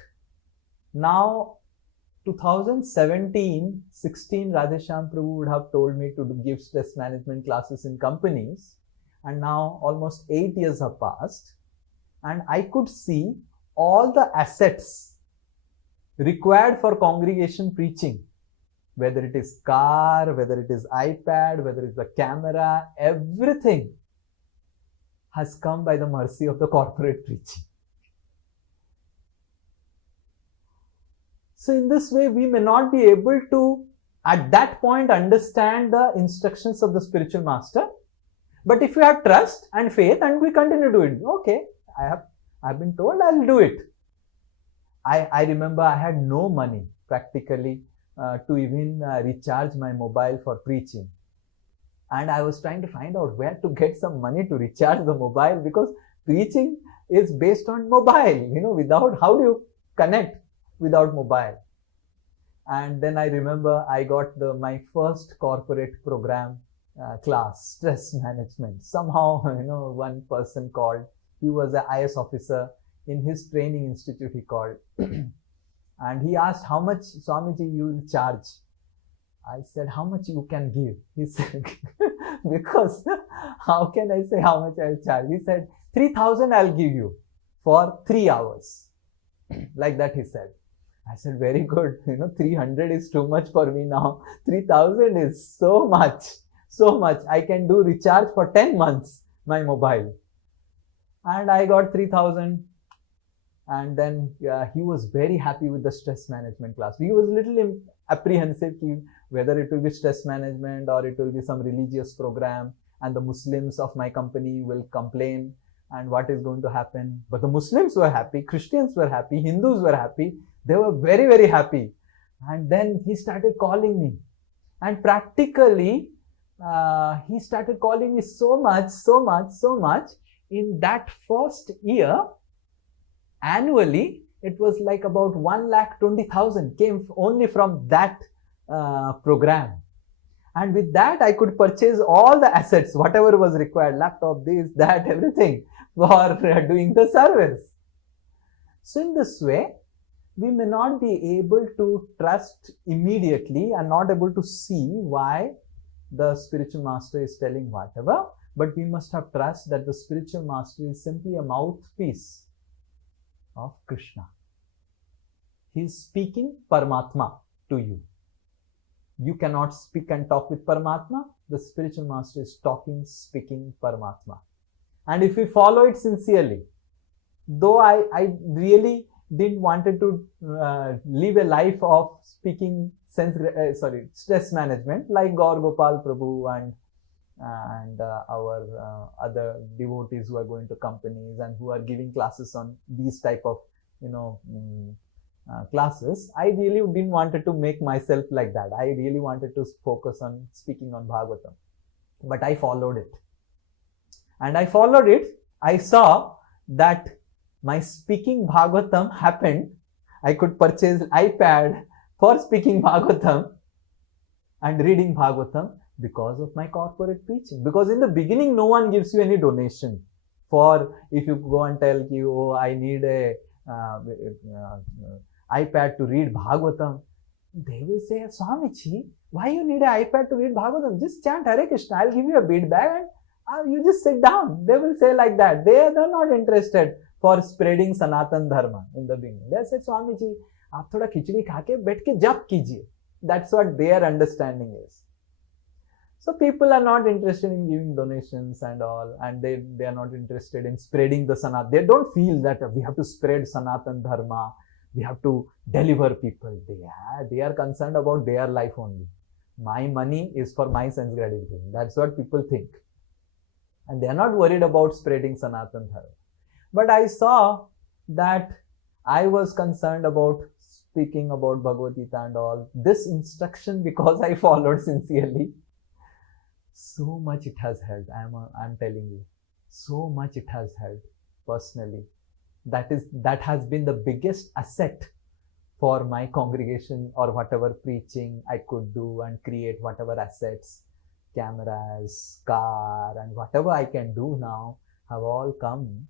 now 2017-16, Radhe Shyam Prabhu would have told me to give stress management classes in companies, and now almost 8 years have passed, and I could see all the assets required for congregation preaching, whether it is car, whether it is iPad, whether it is the camera, everything has come by the mercy of the corporate preaching. So in this way, we may not be able to, at that point, understand the instructions of the spiritual master. But if you have trust and faith and we continue to do it, okay, I've been told I'll do it. I remember I had no money practically to even recharge my mobile for preaching. And I was trying to find out where to get some money to recharge the mobile, because preaching is based on mobile, without, how do you connect without mobile? And then I remember I got my first corporate program class, stress management. Somehow, one person called, he was an IS officer in his training institute, he called. And he asked, how much, Swamiji, you will charge? I said, how much you can give? He said, because how can I say how much I'll charge? He said, 3,000 I'll give you for 3 hours. Like that he said. I said, very good. 300 is too much for me now. 3,000 is so much. So much. I can do recharge for 10 months, my mobile. And I got 3,000. And then he was very happy with the stress management class. He was a little apprehensive whether it will be stress management or it will be some religious program, and the Muslims of my company will complain and what is going to happen. But the Muslims were happy, Christians were happy, Hindus were happy. They were very, very happy. And then he started calling me. And practically, he started calling me so much. In that first year, annually, it was like about 1,20,000 came only from that program. And with that, I could purchase all the assets, whatever was required, laptop, this, that, everything, for doing the service. So in this way, we may not be able to trust immediately and not able to see why the spiritual master is telling whatever, but we must have trust that the spiritual master is simply a mouthpiece of Krishna. He is speaking Paramatma to you. You cannot speak and talk with Paramatma. The spiritual master is speaking Paramatma. And if we follow it sincerely, though I really didn't wanted to live a life of speaking stress management like Gaur Gopal Prabhu and our other devotees who are going to companies and who are giving classes on these type of classes. I really didn't wanted to make myself like that. I really wanted to focus on speaking on Bhagavatam, but I followed it. And I followed it. I saw that my speaking Bhagavatam happened. I could purchase iPad for speaking Bhagavatam and reading Bhagavatam because of my corporate preaching. Because in the beginning, no one gives you any donation for, if you go and tell you, oh, I need a iPad to read Bhagavatam. They will say, Swamiji, why you need an iPad to read Bhagavatam? Just chant Hare Krishna. I'll give you a bead bag and you just sit down. They will say like that. They're not interested for spreading Sanatan Dharma in the beginning. They said, Swamiji, aap thoda khichdi kha ke baith ke jap kijiye. That's what their understanding is. So people are not interested in giving donations and all, and they are not interested in spreading the Sanatan. They don't feel that we have to spread Sanatan Dharma. We have to deliver people. They are concerned about their life only. My money is for my sense gratification. That's what people think. And they are not worried about spreading Sanatan Dharma. But I saw that I was concerned about speaking about Bhagavad Gita and all. This instruction, because I followed sincerely, so much it has helped. I'm telling you, so much it has helped personally. That has been the biggest asset for my congregation, or whatever preaching I could do and create whatever assets, cameras, car, and whatever I can do now have all come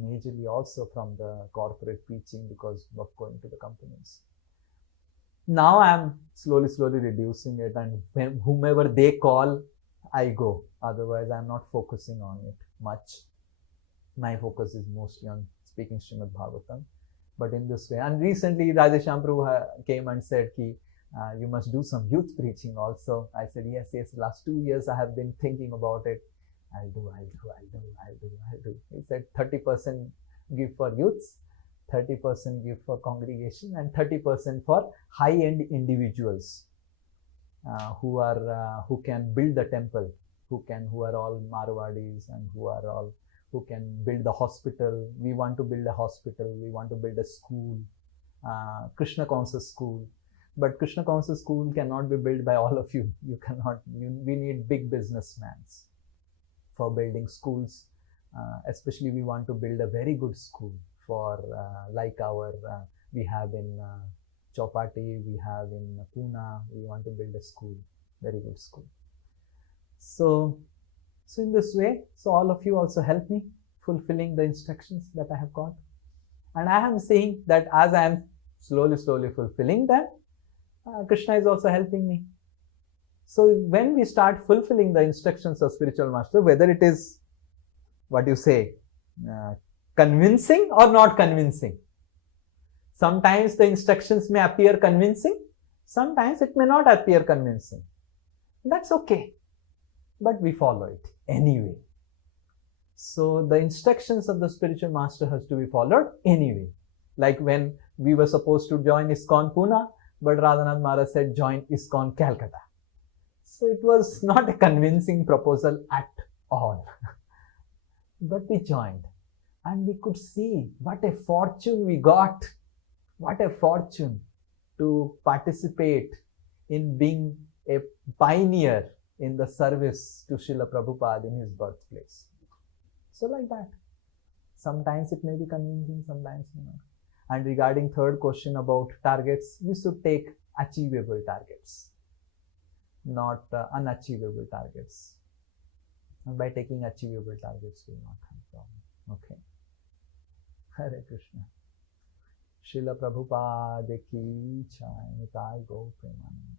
majorly also from the corporate preaching because of going to the companies. Now I'm slowly reducing it, and whomever they call, I go. Otherwise, I'm not focusing on it much. My focus is mostly on speaking Srimad Bhagavatam. But in this way, and recently Radheshyam Prabhu came and said, you must do some youth preaching also. I said, yes, last 2 years I have been thinking about it. I'll do. He said 30% give for youths, 30% give for congregation, and 30% for high-end individuals who can build the temple, who are all Marwadis and who who can build the hospital. We want to build a hospital. We want to build a school, Krishna conscious school. But Krishna conscious school cannot be built by all of you. You cannot. We need big businessmen for building schools. Especially we want to build a very good school for like our we have in Chowpatty, we have in Pune. We want to build a school, very good school. So in this way, so all of you also help me fulfilling the instructions that I have got. And I am saying that as I am slowly fulfilling them, Krishna is also helping me. So when we start fulfilling the instructions of spiritual master, whether it is, what you say, convincing or not convincing. Sometimes the instructions may appear convincing, sometimes it may not appear convincing. That's okay, but we follow it anyway. So the instructions of the spiritual master has to be followed anyway. Like when we were supposed to join ISKCON Pune, but Radhanath Maharaj said join ISKCON Calcutta. So it was not a convincing proposal at all. But we joined and we could see what a fortune we got. What a fortune to participate in being a pioneer in the service to Srila Prabhupada in his birthplace. So like that. Sometimes it may be convincing, sometimes not. And regarding third question about targets, we should take achievable targets, not unachievable targets. And by taking achievable targets, we will not have problem. Okay. Hare Krishna. Srila Prabhupada ki jai. Nitai Gaur Premanand.